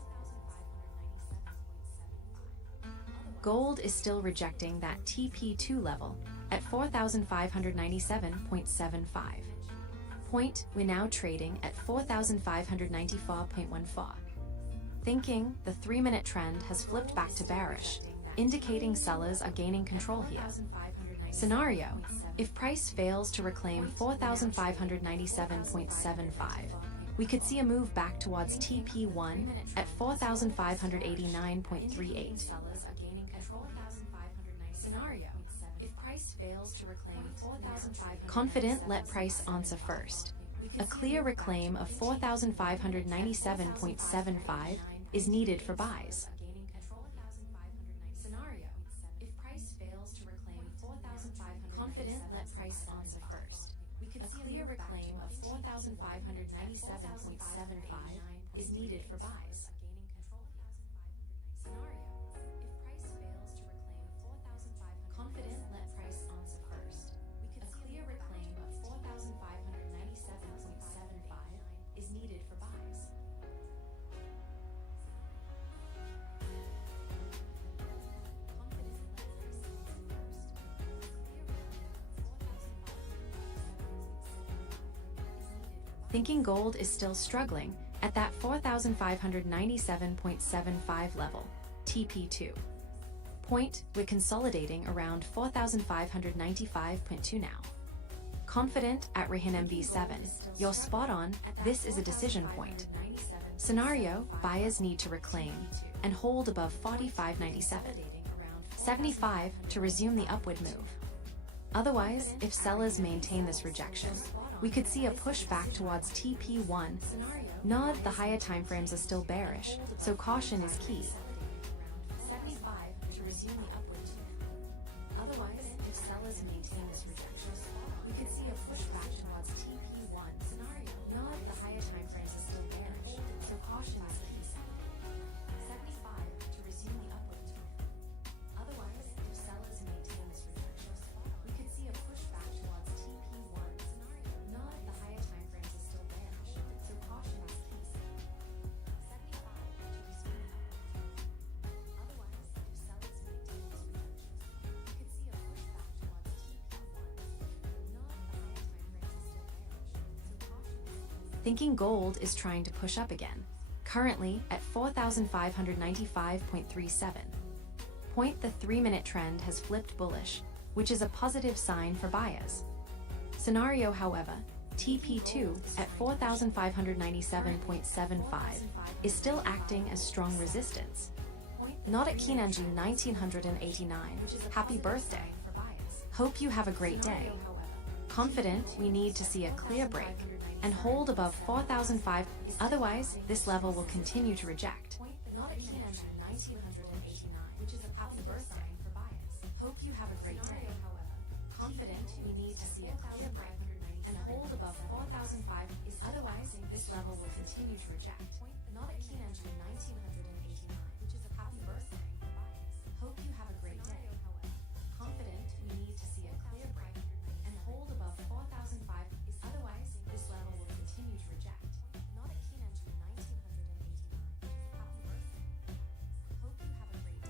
Gold is still rejecting that TP2 level at 4,597.75. Point, we're now trading at 4,594.14. Thinking the 3-minute trend has flipped back to bearish, indicating sellers are gaining control here. Scenario, if price fails to reclaim 4,597.75, we could see a move back towards TP1 at 4,589.38. Scenario, if price fails to reclaim 4,500, confident, let price answer first. A clear reclaim of 4,597.75 is needed for buys. Scenario, if price fails to reclaim 4,500, confident, let price answer first. A clear reclaim of 4,597.75 is needed for buys. Scenario, if price fails to reclaim 4,500, confident, let price answer first. A clear reclaim of 4,597.75 is needed for buys. Thinking gold is still struggling at that 4,597.75 level, TP2. Point, we're consolidating around 4,595.2 now. Confident at Rehin MV7, you're spot on, this is a decision point. Scenario, buyers need to reclaim and hold above 45.97. 75 to resume the upward move. Otherwise, if sellers maintain this rejection, we could see a push back towards TP1. Nod, the higher timeframes are still bearish, so caution is key. 75 to resume the upward move. Otherwise, if sellers maintain this rejection, we could see a push back towards TP1. Nod, the higher timeframes are still bearish, so caution is key. 75 to resume the upward move. Otherwise, if sellers maintain this rejection, we could see a push back towards TP1. Nod, the higher timeframes are still bearish, so caution is key. 75 to resume the upward move. Otherwise, if sellers maintain this rejection, we could see a push back towards TP1. Nod, the higher timeframes are still bearish, so caution is key. Thinking gold is trying to push up again, currently at 4,595.37. Point, the 3-minute trend has flipped bullish, which is a positive sign for buyers. Scenario, however, TP2 at 4,597.75 is still acting as strong resistance. Not at Kinanji 1989. Happy birthday. Hope you have a great day. Confident we need to see a clear break and hold above 4,005. Otherwise, this level will continue to reject. Not at Kinanji 1989, which is a happy birthday for buyers. Hope you have a great day. Confident we need to see a clear break and hold above 4,005. Otherwise, this level will continue to reject. Not at Kinanji 1989, which is a happy birthday for buyers. Hope you have a great day. Confident we need to see a clear break and hold above 4,005. Otherwise, this level will continue to reject. Not at Kinanji 1989, which is a happy birthday. Hope you have a great day.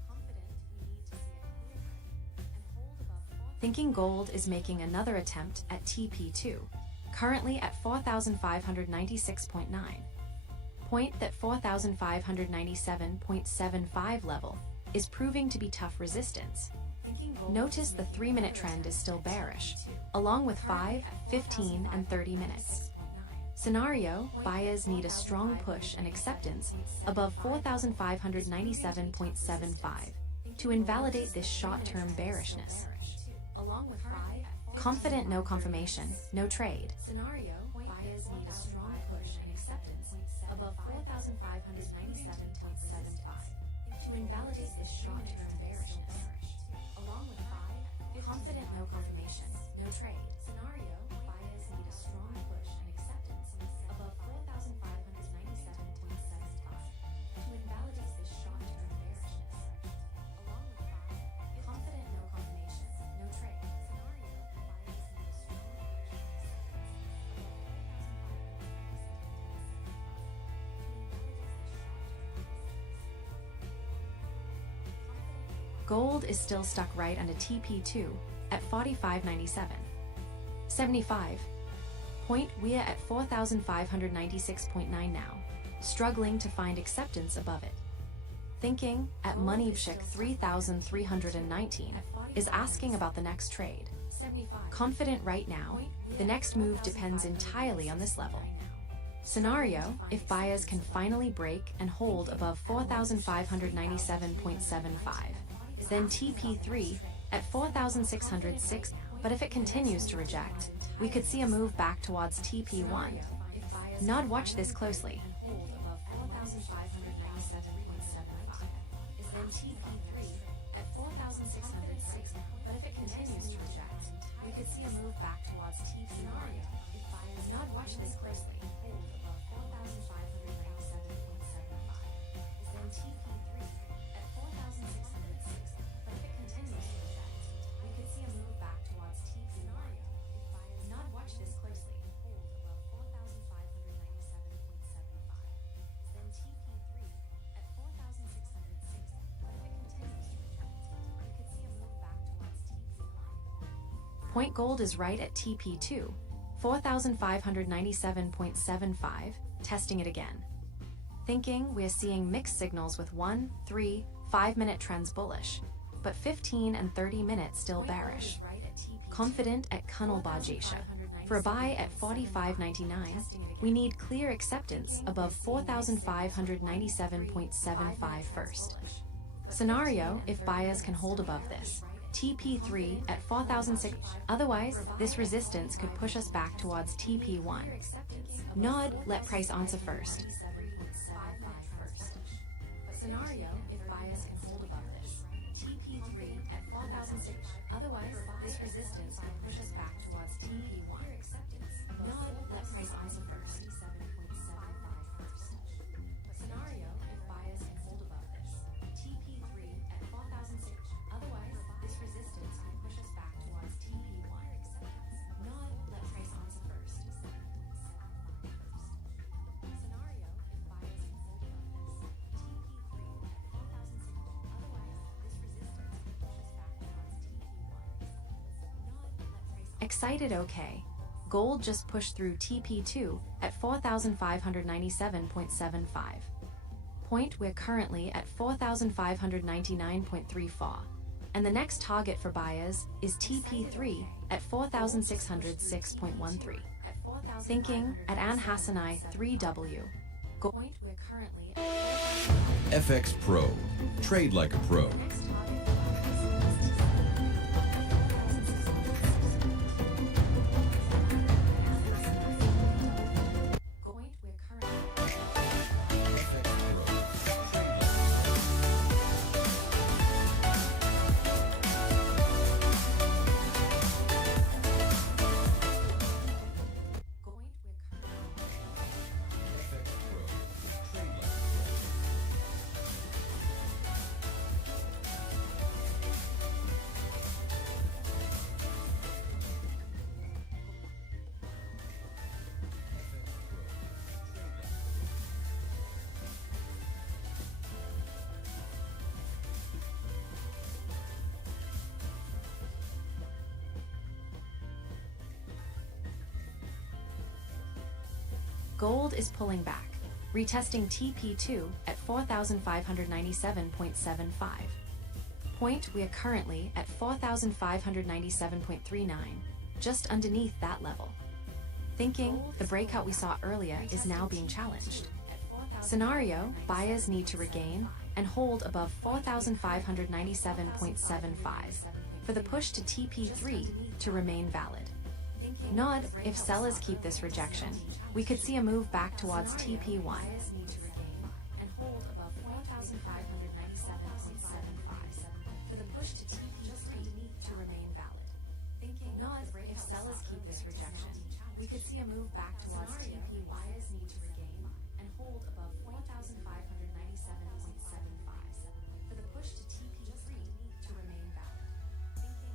Confident we need to see a clear break and hold above 4,005. Thinking gold is making another attempt at TP2, currently at 4,596.9. Point, that 4,597.75 level is proving to be tough resistance. Notice the 3-minute trend is still bearish, along with 5, 15, and 30 minutes. Scenario, buyers need a strong push and acceptance above 4,597.75 to invalidate this short-term bearishness. Along with 5, confident no confirmation, no trade. Scenario, buyers need a strong push and acceptance above 4,597.75 to invalidate this short-term bearishness. Along with 5, confident no confirmation, no trade. Scenario, buyers need a strong push and acceptance above 4,597.75 to invalidate this short-term bearishness. Along with 5, confident no confirmation, no trade. Scenario, buyers need a strong push and acceptance Gold is still stuck right under TP2 at 45.97. 75. Point, we're at 4,596.9 now, struggling to find acceptance above it. Thinking at Moneyvshik 3,319 is asking about the next trade. Confident right now, the next move depends entirely on this level. Scenario, if buyers can finally break and hold above 4,597.75. Then TP3 at 4,606, but if it continues to reject, we could see a move back towards TP1. Nod, watch this closely. Then TP3 at 4,606, but if it continues to reject, we could see a move back towards TP1. Nod, watch this closely. Then TP3 at 4,606, but if it continues to reject, we could see a move back towards TP1. Nod, watch this closely. Then TP3 at 4,606, but if it continues to reject, we could see a move back towards TP1. Point gold is right at TP2, 4,597.75, testing it again. Thinking we're seeing mixed signals with 1, 3, 5-minute trends bullish, but 15 and 30 minutes still bearish. Confident at Kunal Bajasha. For a buy at 45.99, we need clear acceptance above 4,597.75 first. Scenario if buyers can hold above this. TP3 at 4,006. Otherwise, this resistance could push us back towards TP1. Nod, let price answer first. Scenario if buyers can hold above this. TP3 at 4,006. Otherwise, this resistance could push us back towards TP1. Nod, let price answer first. Scenario if buyers can hold above this. TP3 at 4,006. Otherwise, this resistance could push us back towards TP1. Nod, let price answer first. Scenario if buyers can hold above this. TP3 at 4,006. Otherwise, this resistance could push us back towards TP1. Nod, let price. Excited, okay. Gold just pushed through TP2 at 4,597.75. Point, we're currently at 4,599.34. And the next target for buyers is TP3 at 4,606.13. Thinking at Ann Hassanai 3W. Point, we're currently at FX Pro. Trade like a pro. next target. Point, we're currently Point, we're Gold is pulling back, retesting TP2 at 4,597.75. Point, we are currently at 4,597.39, just underneath that level. Thinking the breakout we saw earlier is now being challenged. Scenario, buyers need to regain and hold above 4,597.75 for the push to TP3 to remain valid. Nod, if sellers keep this rejection, we could see a move back towards TP1. And hold above 4,597.75 for the push to TP3 to remain valid. Nod, if sellers keep this rejection, we could see a move back towards TP1 and hold above 4,597.75 for the push to TP3 to remain valid.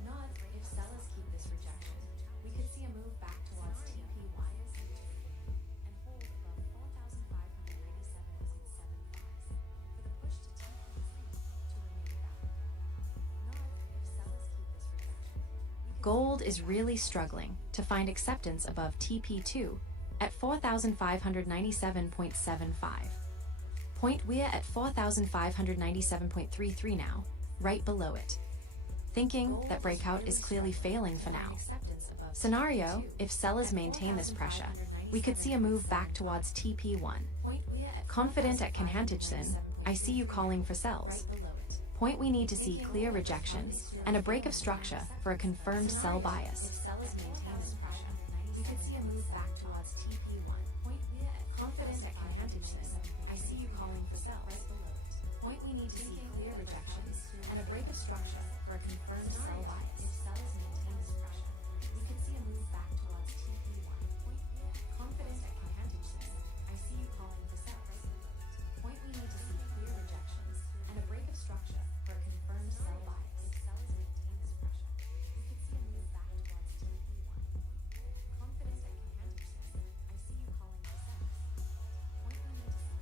Nod, if sellers keep this rejection, we could see a move back towards TP1 and hold above 4,597.75 for the push to TP3 to remain valid. Nod, if sellers keep this rejection. Gold is really struggling to find acceptance above TP2 at 4,597.75. Point, we're at 4,597.33 now, right below it. Thinking that breakout is clearly failing for now. Scenario, if sellers maintain this pressure, we could see a move back towards TP1. Confident at Kanhantichson, I see you calling for sells. Point, we need to see clear rejections and a break of structure for a confirmed sell bias. We could see a move back towards TP1. Confident at Kanhantichson, I see you calling for sells. Point, we need to see clear rejections and a break of structure for a confirmed sell bias. We could see a move back towards TP1. Confident at Kanhantichson, I see you calling for sells. Point, we need to see clear rejections and a break of structure for a confirmed sell bias. We could see a move back towards TP1. Confident at Kanhantichson, I see you calling for sells. Point, we need to see clear rejections and a break of structure for a confirmed sell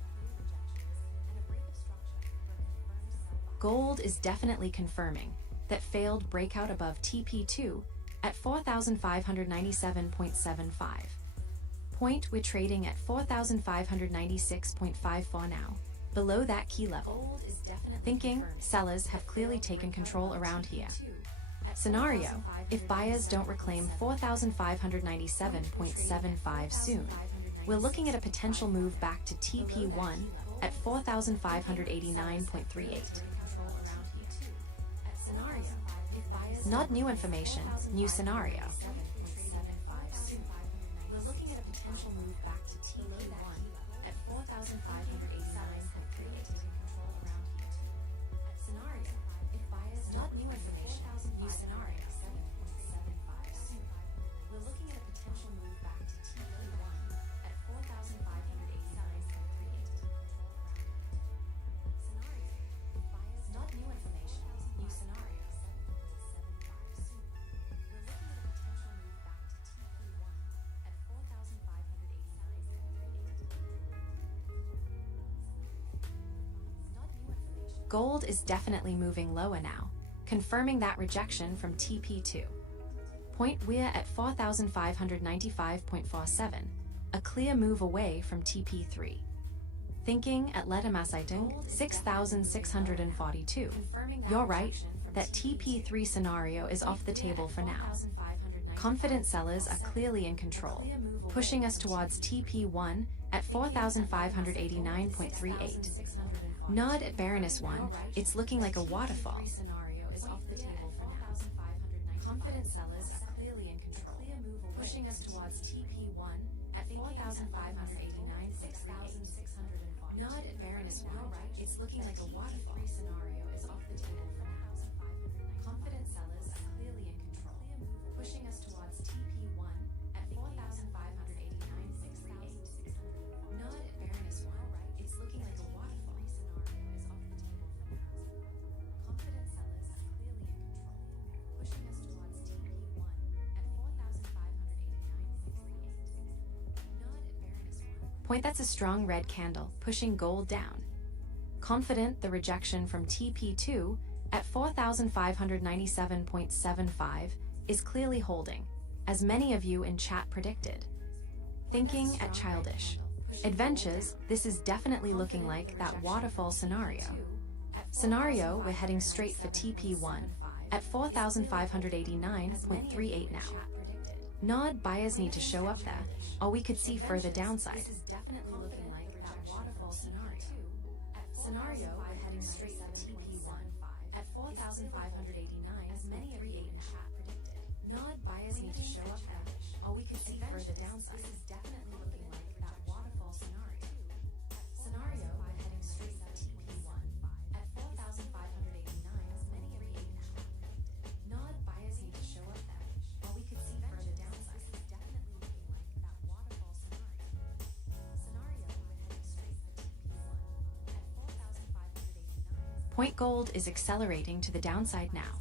bias. Gold is definitely confirming that failed breakout above TP2 at 4,597.75. Point, we're trading at 4,596.54 now, below that key level. Thinking, sellers have clearly taken control around here. Scenario, if buyers don't reclaim 4,597.75 soon, we're looking at a potential move back to TP1 at 4,589.38. Not new information, new scenario. We're looking at a potential move back to TP1 at 4,589.38. Scenario, if buyers not new information, new scenario. We're looking at a potential move back to TP1 at 4,589.38. Scenario, if buyers not new information, new scenario. Gold is definitely moving lower now, confirming that rejection from TP2. Point we're at 4,595.47, a clear move away from TP3. Thinking at Lettermaßeitung 6,642. You're right, that TP3 scenario is off the table for now. Confident sellers are clearly in control, pushing us towards TP1 at 4,589.38. Nod at Baroness 1, it's looking like a waterfall. Scenario is off the table for now. Confident sellers are clearly in control, pushing us towards TP1 at 4,589.38. Nod at Baroness 1, it's looking like a waterfall. Scenario is off the table for now. Confident sellers are clearly in control, pushing us towards TP1 at 4,589.68. Nod at Baroness 1, it's looking like a waterfall. Point that's a strong red candle, pushing gold down. Confident the rejection from TP2 at 4,597.75 is clearly holding, as many of you in chat predicted. Thinking at Childish Adventures, this is definitely looking like that waterfall scenario. Scenario, we're heading straight for TP1 at 4,589.38 now. Nod buyers need to show up there, or we could see further downside. This is definitely looking like that waterfall scenario. Scenario, we're heading straight for TP1 at 4,589, as many of you in chat predicted. Nod buyers need to show up there, or we could see further downside. This is definitely looking like that waterfall scenario. Scenario, we're heading straight for TP1 at 4,589, as many of you in chat predicted. Nod buyers need to show up there, or we could see further downside. Point gold is accelerating to the downside now.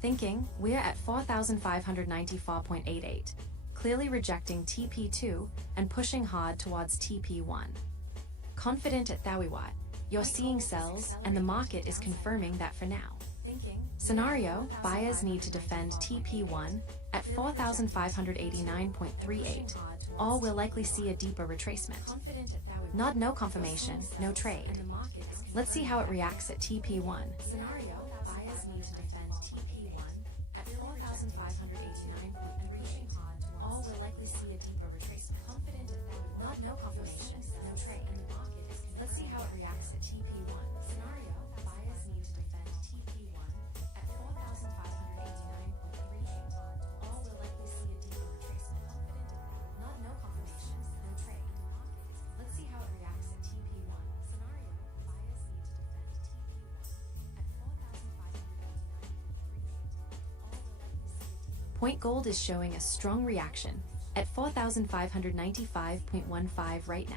Thinking, we're at 4,594.88, clearly rejecting TP2 and pushing hard towards TP1. Confident at Thawiwat, you're seeing sells and the market is confirming that for now. Scenario, buyers need to defend TP1 at 4,589.38, or we'll likely see a deeper retracement. Not no confirmation, no trade. Let's see how it reacts at TP1. Scenario, buyers need to defend TP1 at 4,589.38, or we'll likely see a deeper retracement. Not no confirmation, no trade. Let's see how it reacts at TP1. Scenario, buyers need to defend TP1 at 4,589.38, or we'll likely see a deeper retracement. Not no confirmation, no trade. Let's see how it reacts at TP1. Scenario, buyers need to defend TP1 at 4,589.38, Point gold is showing a strong reaction at 4,595.15 right now.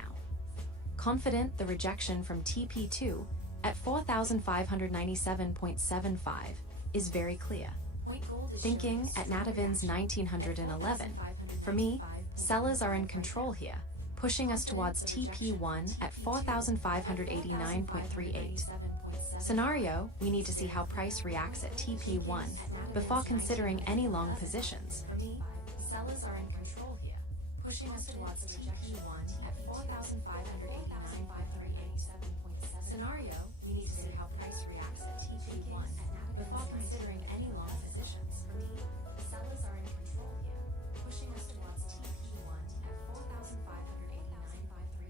Confident the rejection from TP2 at 4,597.75 is very clear. Thinking at Natavin's 1911, for me, sellers are in control here, pushing us towards TP1 at 4,589.38. Scenario, we need to see how price reacts at TP1 before considering any long positions. For me, sellers are in control here, pushing us towards TP1 at 4,589.38. Scenario, we need to see how price reacts at TP1 before considering any long positions. For me, the sellers are in control here, pushing us towards TP1 at 4,589.38.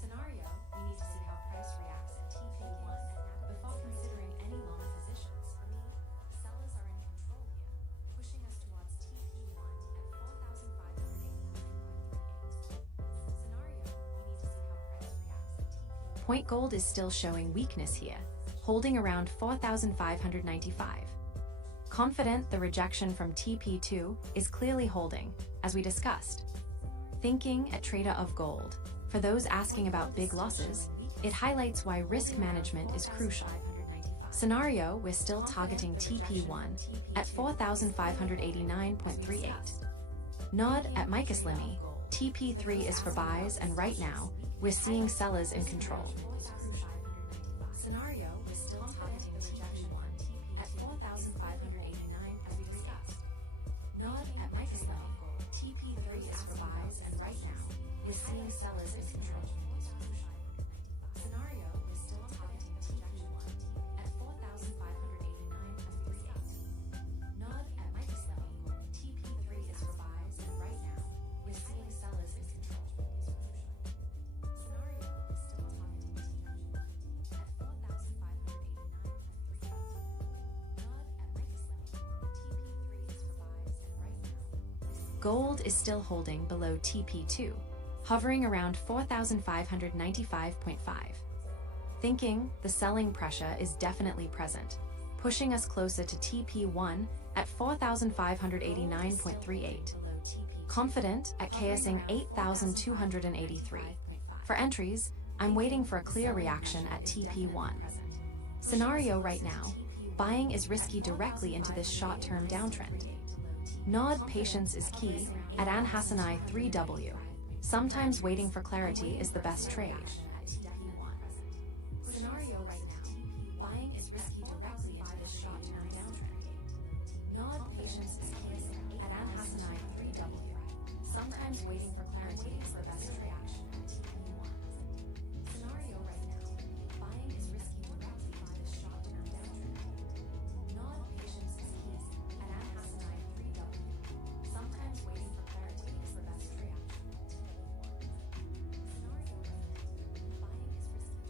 Scenario, we need to see how price reacts at TP1 before considering any long positions. For me, the sellers are in control here, pushing us towards TP1 at 4,589.38. Scenario, we need to see how price reacts at TP1. Point Gold is still showing weakness here, holding around 4,595. Confident the rejection from TP2 is clearly holding, as we discussed. Thinking at Trader of Gold. For those asking about big losses, it highlights why risk management is crucial. Scenario, we're still targeting TP1 at 4,589.38. Nod at Microslimy, TP3 is for buys, and right now, we're seeing sellers in control. Scenario, we're still targeting TP1 at 4,589 as we discussed. Nod at Microslimy, TP3 is for buys, and right now, we're seeing sellers in control. Scenario, we're still targeting TP1 at 4,589 as we discussed. Nod at Microslimy, TP3 is for buys, and right now, we're seeing sellers in control. Scenario, we're still targeting TP1 at 4,589.38. Nod at Microslimy, TP3 is for buys, and right now, gold is still holding below TP2, hovering around 4,595.5. Thinking the selling pressure is definitely present, pushing us closer to TP1 at 4,589.38. Confident at KSing 8,283. For entries, I'm waiting for a clear reaction at TP1. Scenario right now, buying is risky directly into this short-term downtrend. Nod patience is key at An Hassanai 3W. Sometimes waiting for clarity is the best trade. Scenario right now, buying is risky directly into this short-term downtrend. Nod patience is key at An Hassanai 3W. Sometimes waiting for clarity is the best trade. Scenario right now, buying is risky directly into this short-term downtrend. Nod patience is key at An Hassanai 3W. Sometimes waiting for clarity is the best trade.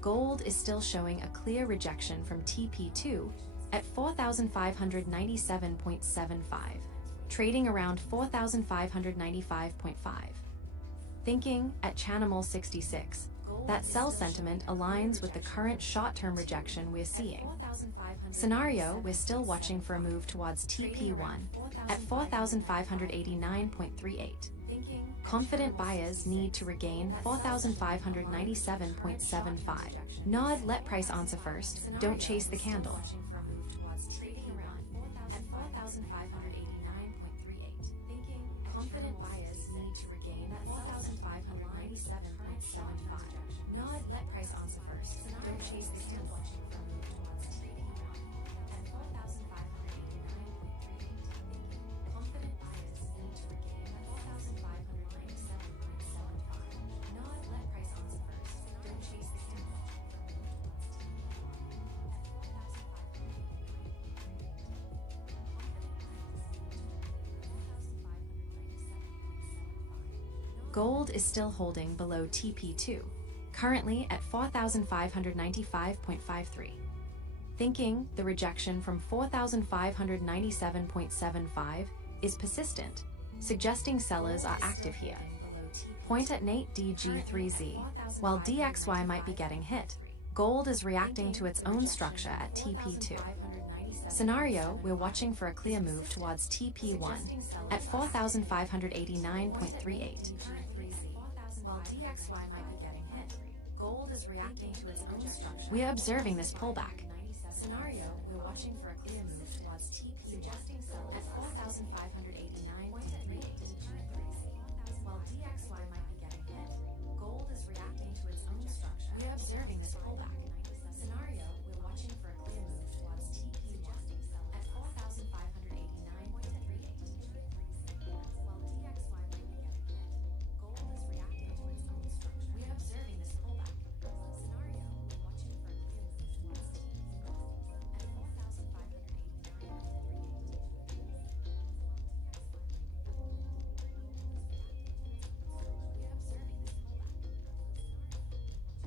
Gold is still showing a clear rejection from TP2 at 4,597.75, trading around 4,595.5. Thinking at Chanimal 66, that sell sentiment aligns with the current short-term rejection we're seeing. Scenario, we're still watching for a move towards TP1 at 4,589.38. Confident buyers need to regain 4,597.75. Nod, let price answer first. Don't chase the candle. Confident buyers need to regain 4,597.75. Nod, let price answer first. Don't chase the candle. Confident buyers need to regain 4,597.75. Nod, let price answer first. Don't chase the candle. Gold is still holding below TP2, currently at 4,595.53. Thinking the rejection from 4,597.75 is persistent, suggesting sellers are active here. Point at Nate DG3Z, while DXY might be getting hit, gold is reacting to its own structure at TP2. Scenario, we're watching for a clear move towards TP1 at 4,589.38. While DXY might be getting hit, gold is reacting to its own structure. We are observing this pullback. Scenario, we're watching for a clear move towards TP1 at 4,589.38. While DXY might be getting hit, gold is reacting to its own structure. We are observing this pullback. Scenario, we're watching for a clear move towards TP1 at 4,589.38. While DXY might be getting hit, gold is reacting to its own structure. We are observing this pullback. Scenario, we're watching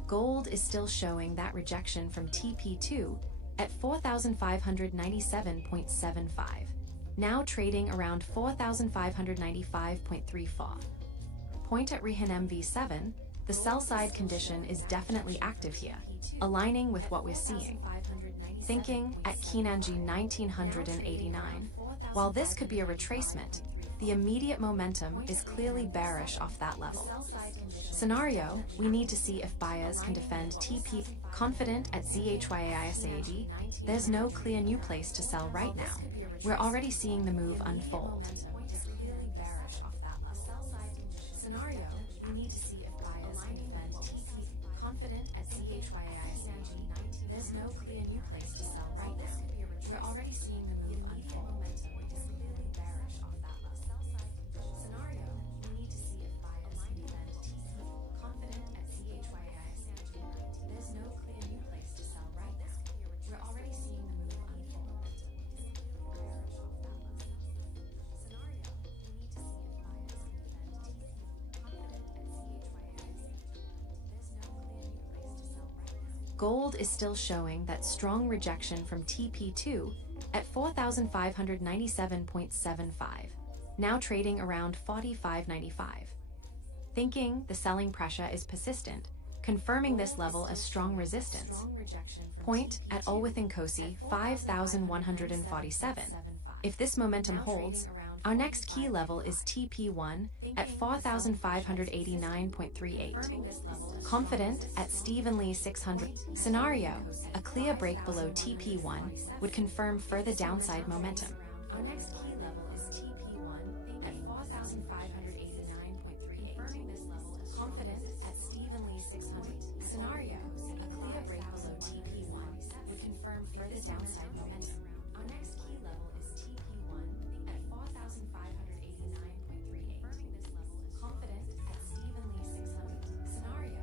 Gold is still showing that rejection from TP2 at 4,597.75, now trading around 4,595.34. Point at Rehan MV7, the sell side condition is definitely active here, aligning with what we're seeing. Thinking at Kinanji 1989, while this could be a retracement, the immediate momentum is clearly bearish off that level. Scenario, we need to see if buyers can defend TP. Confident at ZHYAISAD, there's no clear new place to sell right now. We're already seeing the move unfold. Scenario, we need to see if buyers can defend TP. Confident at ZHYAISAD, there's no clear new place to sell right now. We're already seeing the move unfold. Scenario, we need to see if buyers can defend TP. Confident at ZHYAISAD, there's no clear new place to sell right now. We're already seeing the move unfold. Scenario, we need to see if buyers can defend TP. Confident at ZHYAISAD, there's no clear new place to sell right now. Gold is still showing that strong rejection from TP2 at 4,597.75, now trading around 45.95. Thinking the selling pressure is persistent, confirming this level as strong resistance. Point at Olwithinkosi 5,147. If this momentum holds, our next key level is TP1 at 4,589.38. Confident at Stephen Lee 600. Scenario, a clear break below TP1 would confirm further downside momentum. Our next key level is TP1 at 4,589.38. Confident at Stephen Lee 600. Scenario, a clear break below TP1 would confirm further downside momentum. Our next key level is TP1 at 4,589.38. Confident at Stephen Lee 600. Scenario,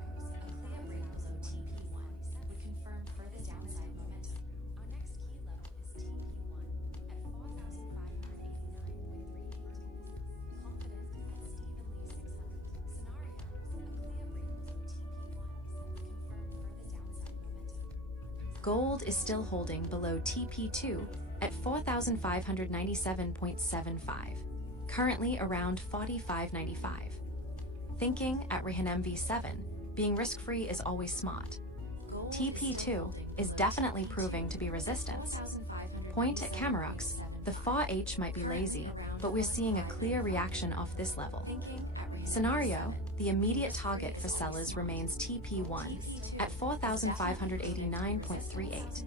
a clear break below TP1 would confirm further downside momentum. Our next key level is TP1 at 4,589.38. Confident at Stephen Lee 600. Scenario, a clear break below TP1 would confirm further downside momentum. Gold is still holding below TP2 at 4,597.75, currently around 45.95. Thinking at Rehan MV7, being risk-free is always smart. TP2 is definitely proving to be resistance. Point at Camarux, the FA H might be lazy, but we're seeing a clear reaction off this level. Scenario, the immediate target for sellers remains TP1 at 4,589.38.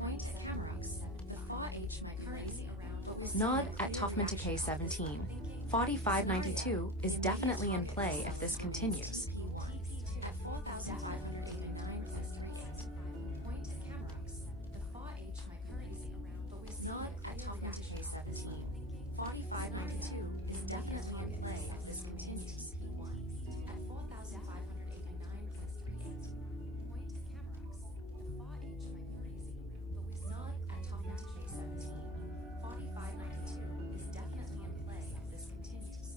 Point at Camarux, the FA H might currently around, but we're Nod at Toffman to K17. 45.92 is definitely in play if this continues. At 4,589.38. Point at Camarux, the FA H might currently around, but we're Nod at Toffman to K17. 45.92 is definitely in play if this continues. At 4,589.38. Point at Camarux, the FA H might be lazy, but we're Nod at Toffman to K17. 45.92 is definitely in play if this continues.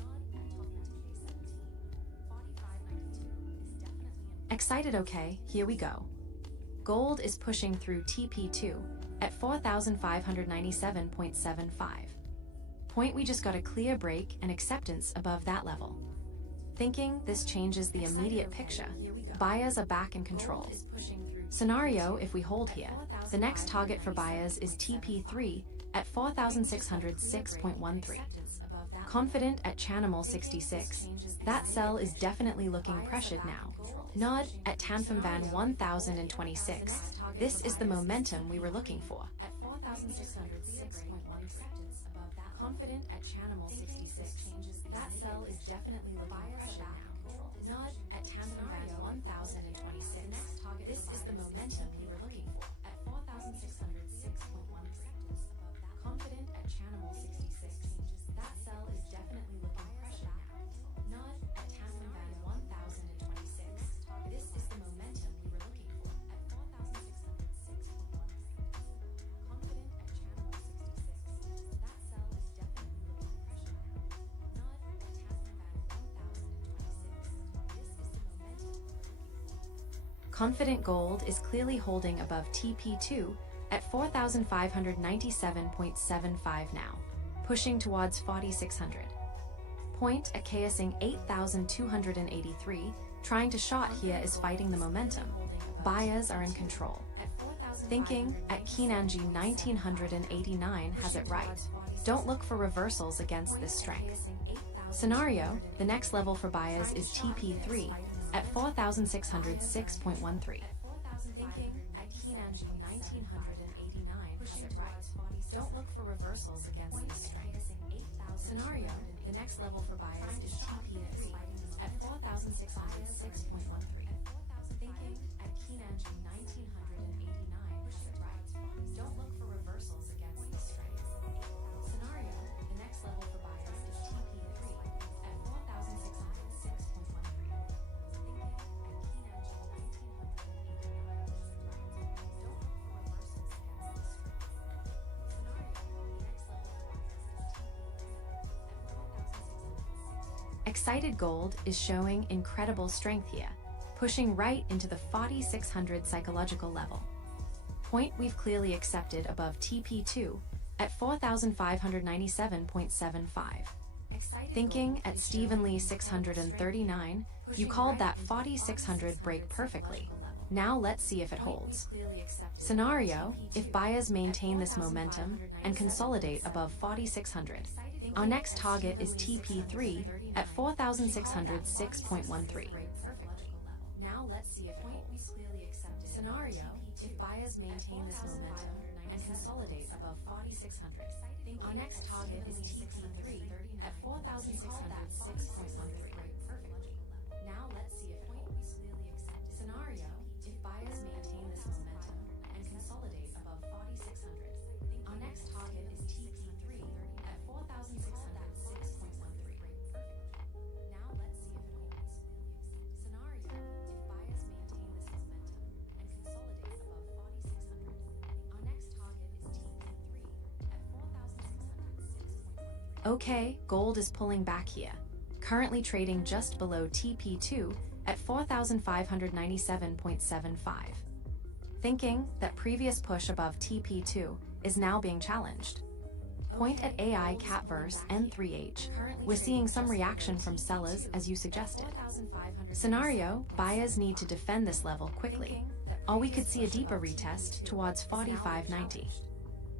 At 4,589.38. Excited, okay, here we go. Gold is pushing through TP2 at 4,597.75. Point we just got a clear break and acceptance above that level. Thinking this changes the immediate picture, buyers are back in control. Scenario, if we hold here, the next target for buyers is TP3 at 4,606.13. Confident at Chanimal 66, that sell is definitely looking pressured now. Nod at Tanfamban 1026, this is the momentum we were looking for. At 4,606.13. Confident at Chanimal 66, that sell is definitely looking pressured now. Nod at Tanfamban 1026, this is the momentum we were looking for. At 4,606.13. Confident at Chanimal 66, that sell is definitely looking pressured now. Nod at Tanfamban 1026, this is the momentum we were looking for. At 4,606.13. Confident at Chanimal 66, that sell is definitely Confident Gold is clearly holding above TP2 at 4,597.75 now, pushing towards 4,600. Point at KSing 8,283, trying to short here is fighting the momentum. Buyers are in control. Thinking at Kinanji 1989 has it right. Don't look for reversals against this strength. Scenario, the next level for buyers is TP3 at 4,606.13. Thinking at Kinanji 1989 has it right. Don't look for reversals against this strength. Scenario, the next level for buyers is TP3 at 4,606.13. Thinking at Kinanji 1989 has it right. Don't look for reversals against this strength. Scenario, the next level for buyers is TP3 at 4,606.13. Thinking at Kinanji 1989 has it right. Don't look for reversals against this strength. Scenario, the next level for buyers is TP3 at 4,606. Excited Gold is showing incredible strength here, pushing right into the 4,600 psychological level. Point we've clearly accepted above TP2 at 4,597.75. Thinking at Stephen Lee 639, you called that 4,600 break perfectly. Now let's see if it holds. Scenario, if buyers maintain this momentum and consolidate above 4,600. Our next target is TP3 at 4,606.13. Now let's see if it holds. Scenario, if buyers maintain this momentum and consolidate above 4,600. Our next target is TP3 at 4,606.13. Now let's see if it holds. Scenario, if buyers maintain this momentum and consolidate above 4,600. Our next target is TP3 at 4,606.13. Now let's see if it holds. Scenario, if buyers maintain this momentum and consolidate above 4,600. Our next target is TP3 at 4,606.13. Okay, gold is pulling back here, currently trading just below TP2 at 4,597.75. Thinking that previous push above TP2 is now being challenged. Point at AI Catverse N3H. We're seeing some reaction from sellers as you suggested. Scenario, buyers need to defend this level quickly, or we could see a deeper retest towards 4,590.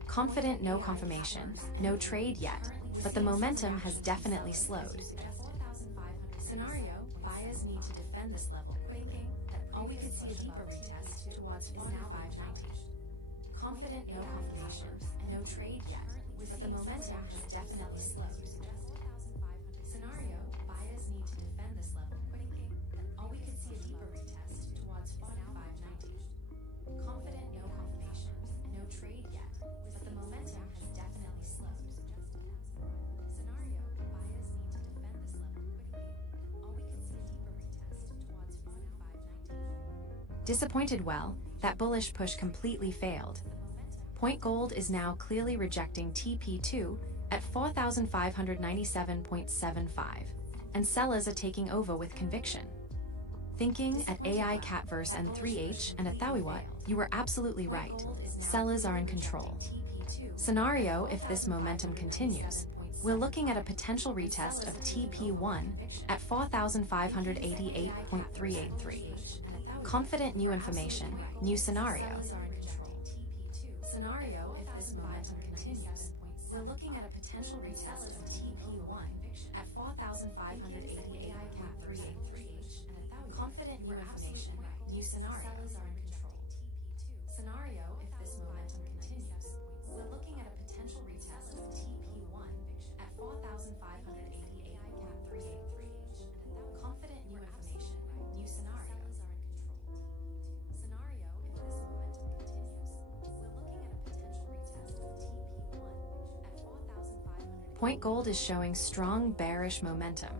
Confident no confirmation, no trade yet, but the momentum has definitely slowed. Scenario, buyers need to defend this level quickly, or we could see a deeper retest towards 4,590. Confident no confirmation, no trade yet, but the momentum has definitely slowed. Scenario, buyers need to defend this level quickly, or we could see a deeper retest towards 4,590. Confident no confirmation, no trade yet, but the momentum has definitely slowed. Scenario, buyers need to defend this level quickly, or we could see a deeper retest towards 4,590. Disappointed well, that bullish push completely failed. Point Gold is now clearly rejecting TP2 at 4,597.75, and sellers are taking over with conviction. Thinking at AI Catverse and 3H and at Thawiwa, you were absolutely right. Sellers are in control. Scenario, if this momentum continues, we're looking at a potential retest of TP1 at 4,588.383. Confident new information, new scenario. Scenario, if this momentum continues, we're looking at a potential retest of TP1 at 4,588.383. Confident new information, new scenario. Scenario, if this momentum continues, we're looking at a potential retest of TP1 at 4,588.383. Confident new information, new scenario. Scenario, if this momentum continues, we're looking at a potential retest of TP1 at 4,500. Point Gold is showing strong bearish momentum,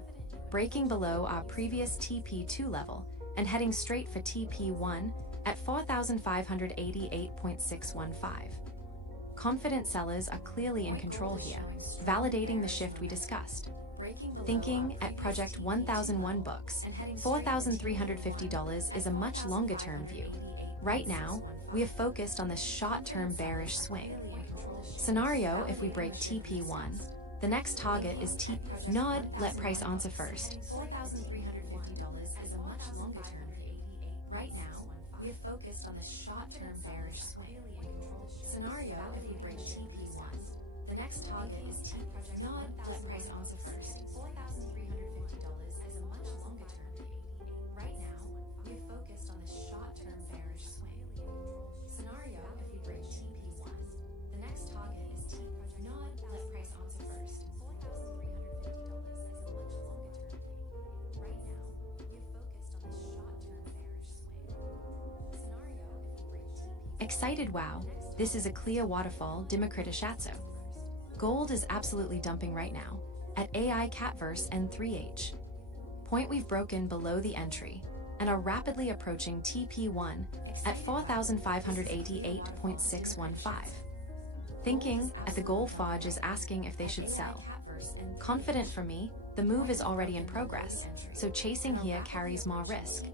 breaking below our previous TP2 level and heading straight for TP1 at 4,588.615. Confident sellers are clearly in control here, validating the shift we discussed. Thinking at Project 1001 Books, $4,350 is a much longer-term view. Right now, we have focused on this short-term bearish swing. Scenario if we break TP1, the next target is Nod, let price answer first. $4,350 is a much longer-term view. Right now, we have focused on this short-term bearish swing. Scenario if we break TP1, the next target is Nod, let price answer first. $4,350 is a much longer-term view. Right now, we have focused on this short-term bearish swing. Scenario if we break TP1, the next target is Nod, let price answer first. $4,350 is a much longer-term view. Right now, we have focused on this short-term bearish swing. Scenario if we break TP1. Excited wow, this is a clear waterfall Democritishatso. Gold is absolutely dumping right now, at AI Catverse and 3H. Point we've broken below the entry, and are rapidly approaching TP1 at 4,588.615. Thinking at the gold Fodge is asking if they should sell. Confident for me, the move is already in progress, so chasing here carries more risk.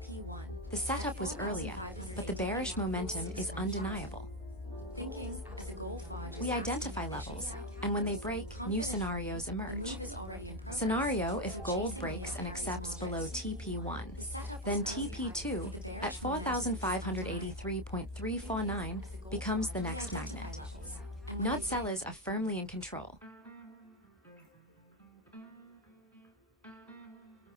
The setup was earlier, but the bearish momentum is undeniable. We identify levels, and when they break, new scenarios emerge. Scenario if gold breaks and accepts below TP1, then TP2 at 4,583.349 becomes the next magnet. Nod sellers are firmly in control.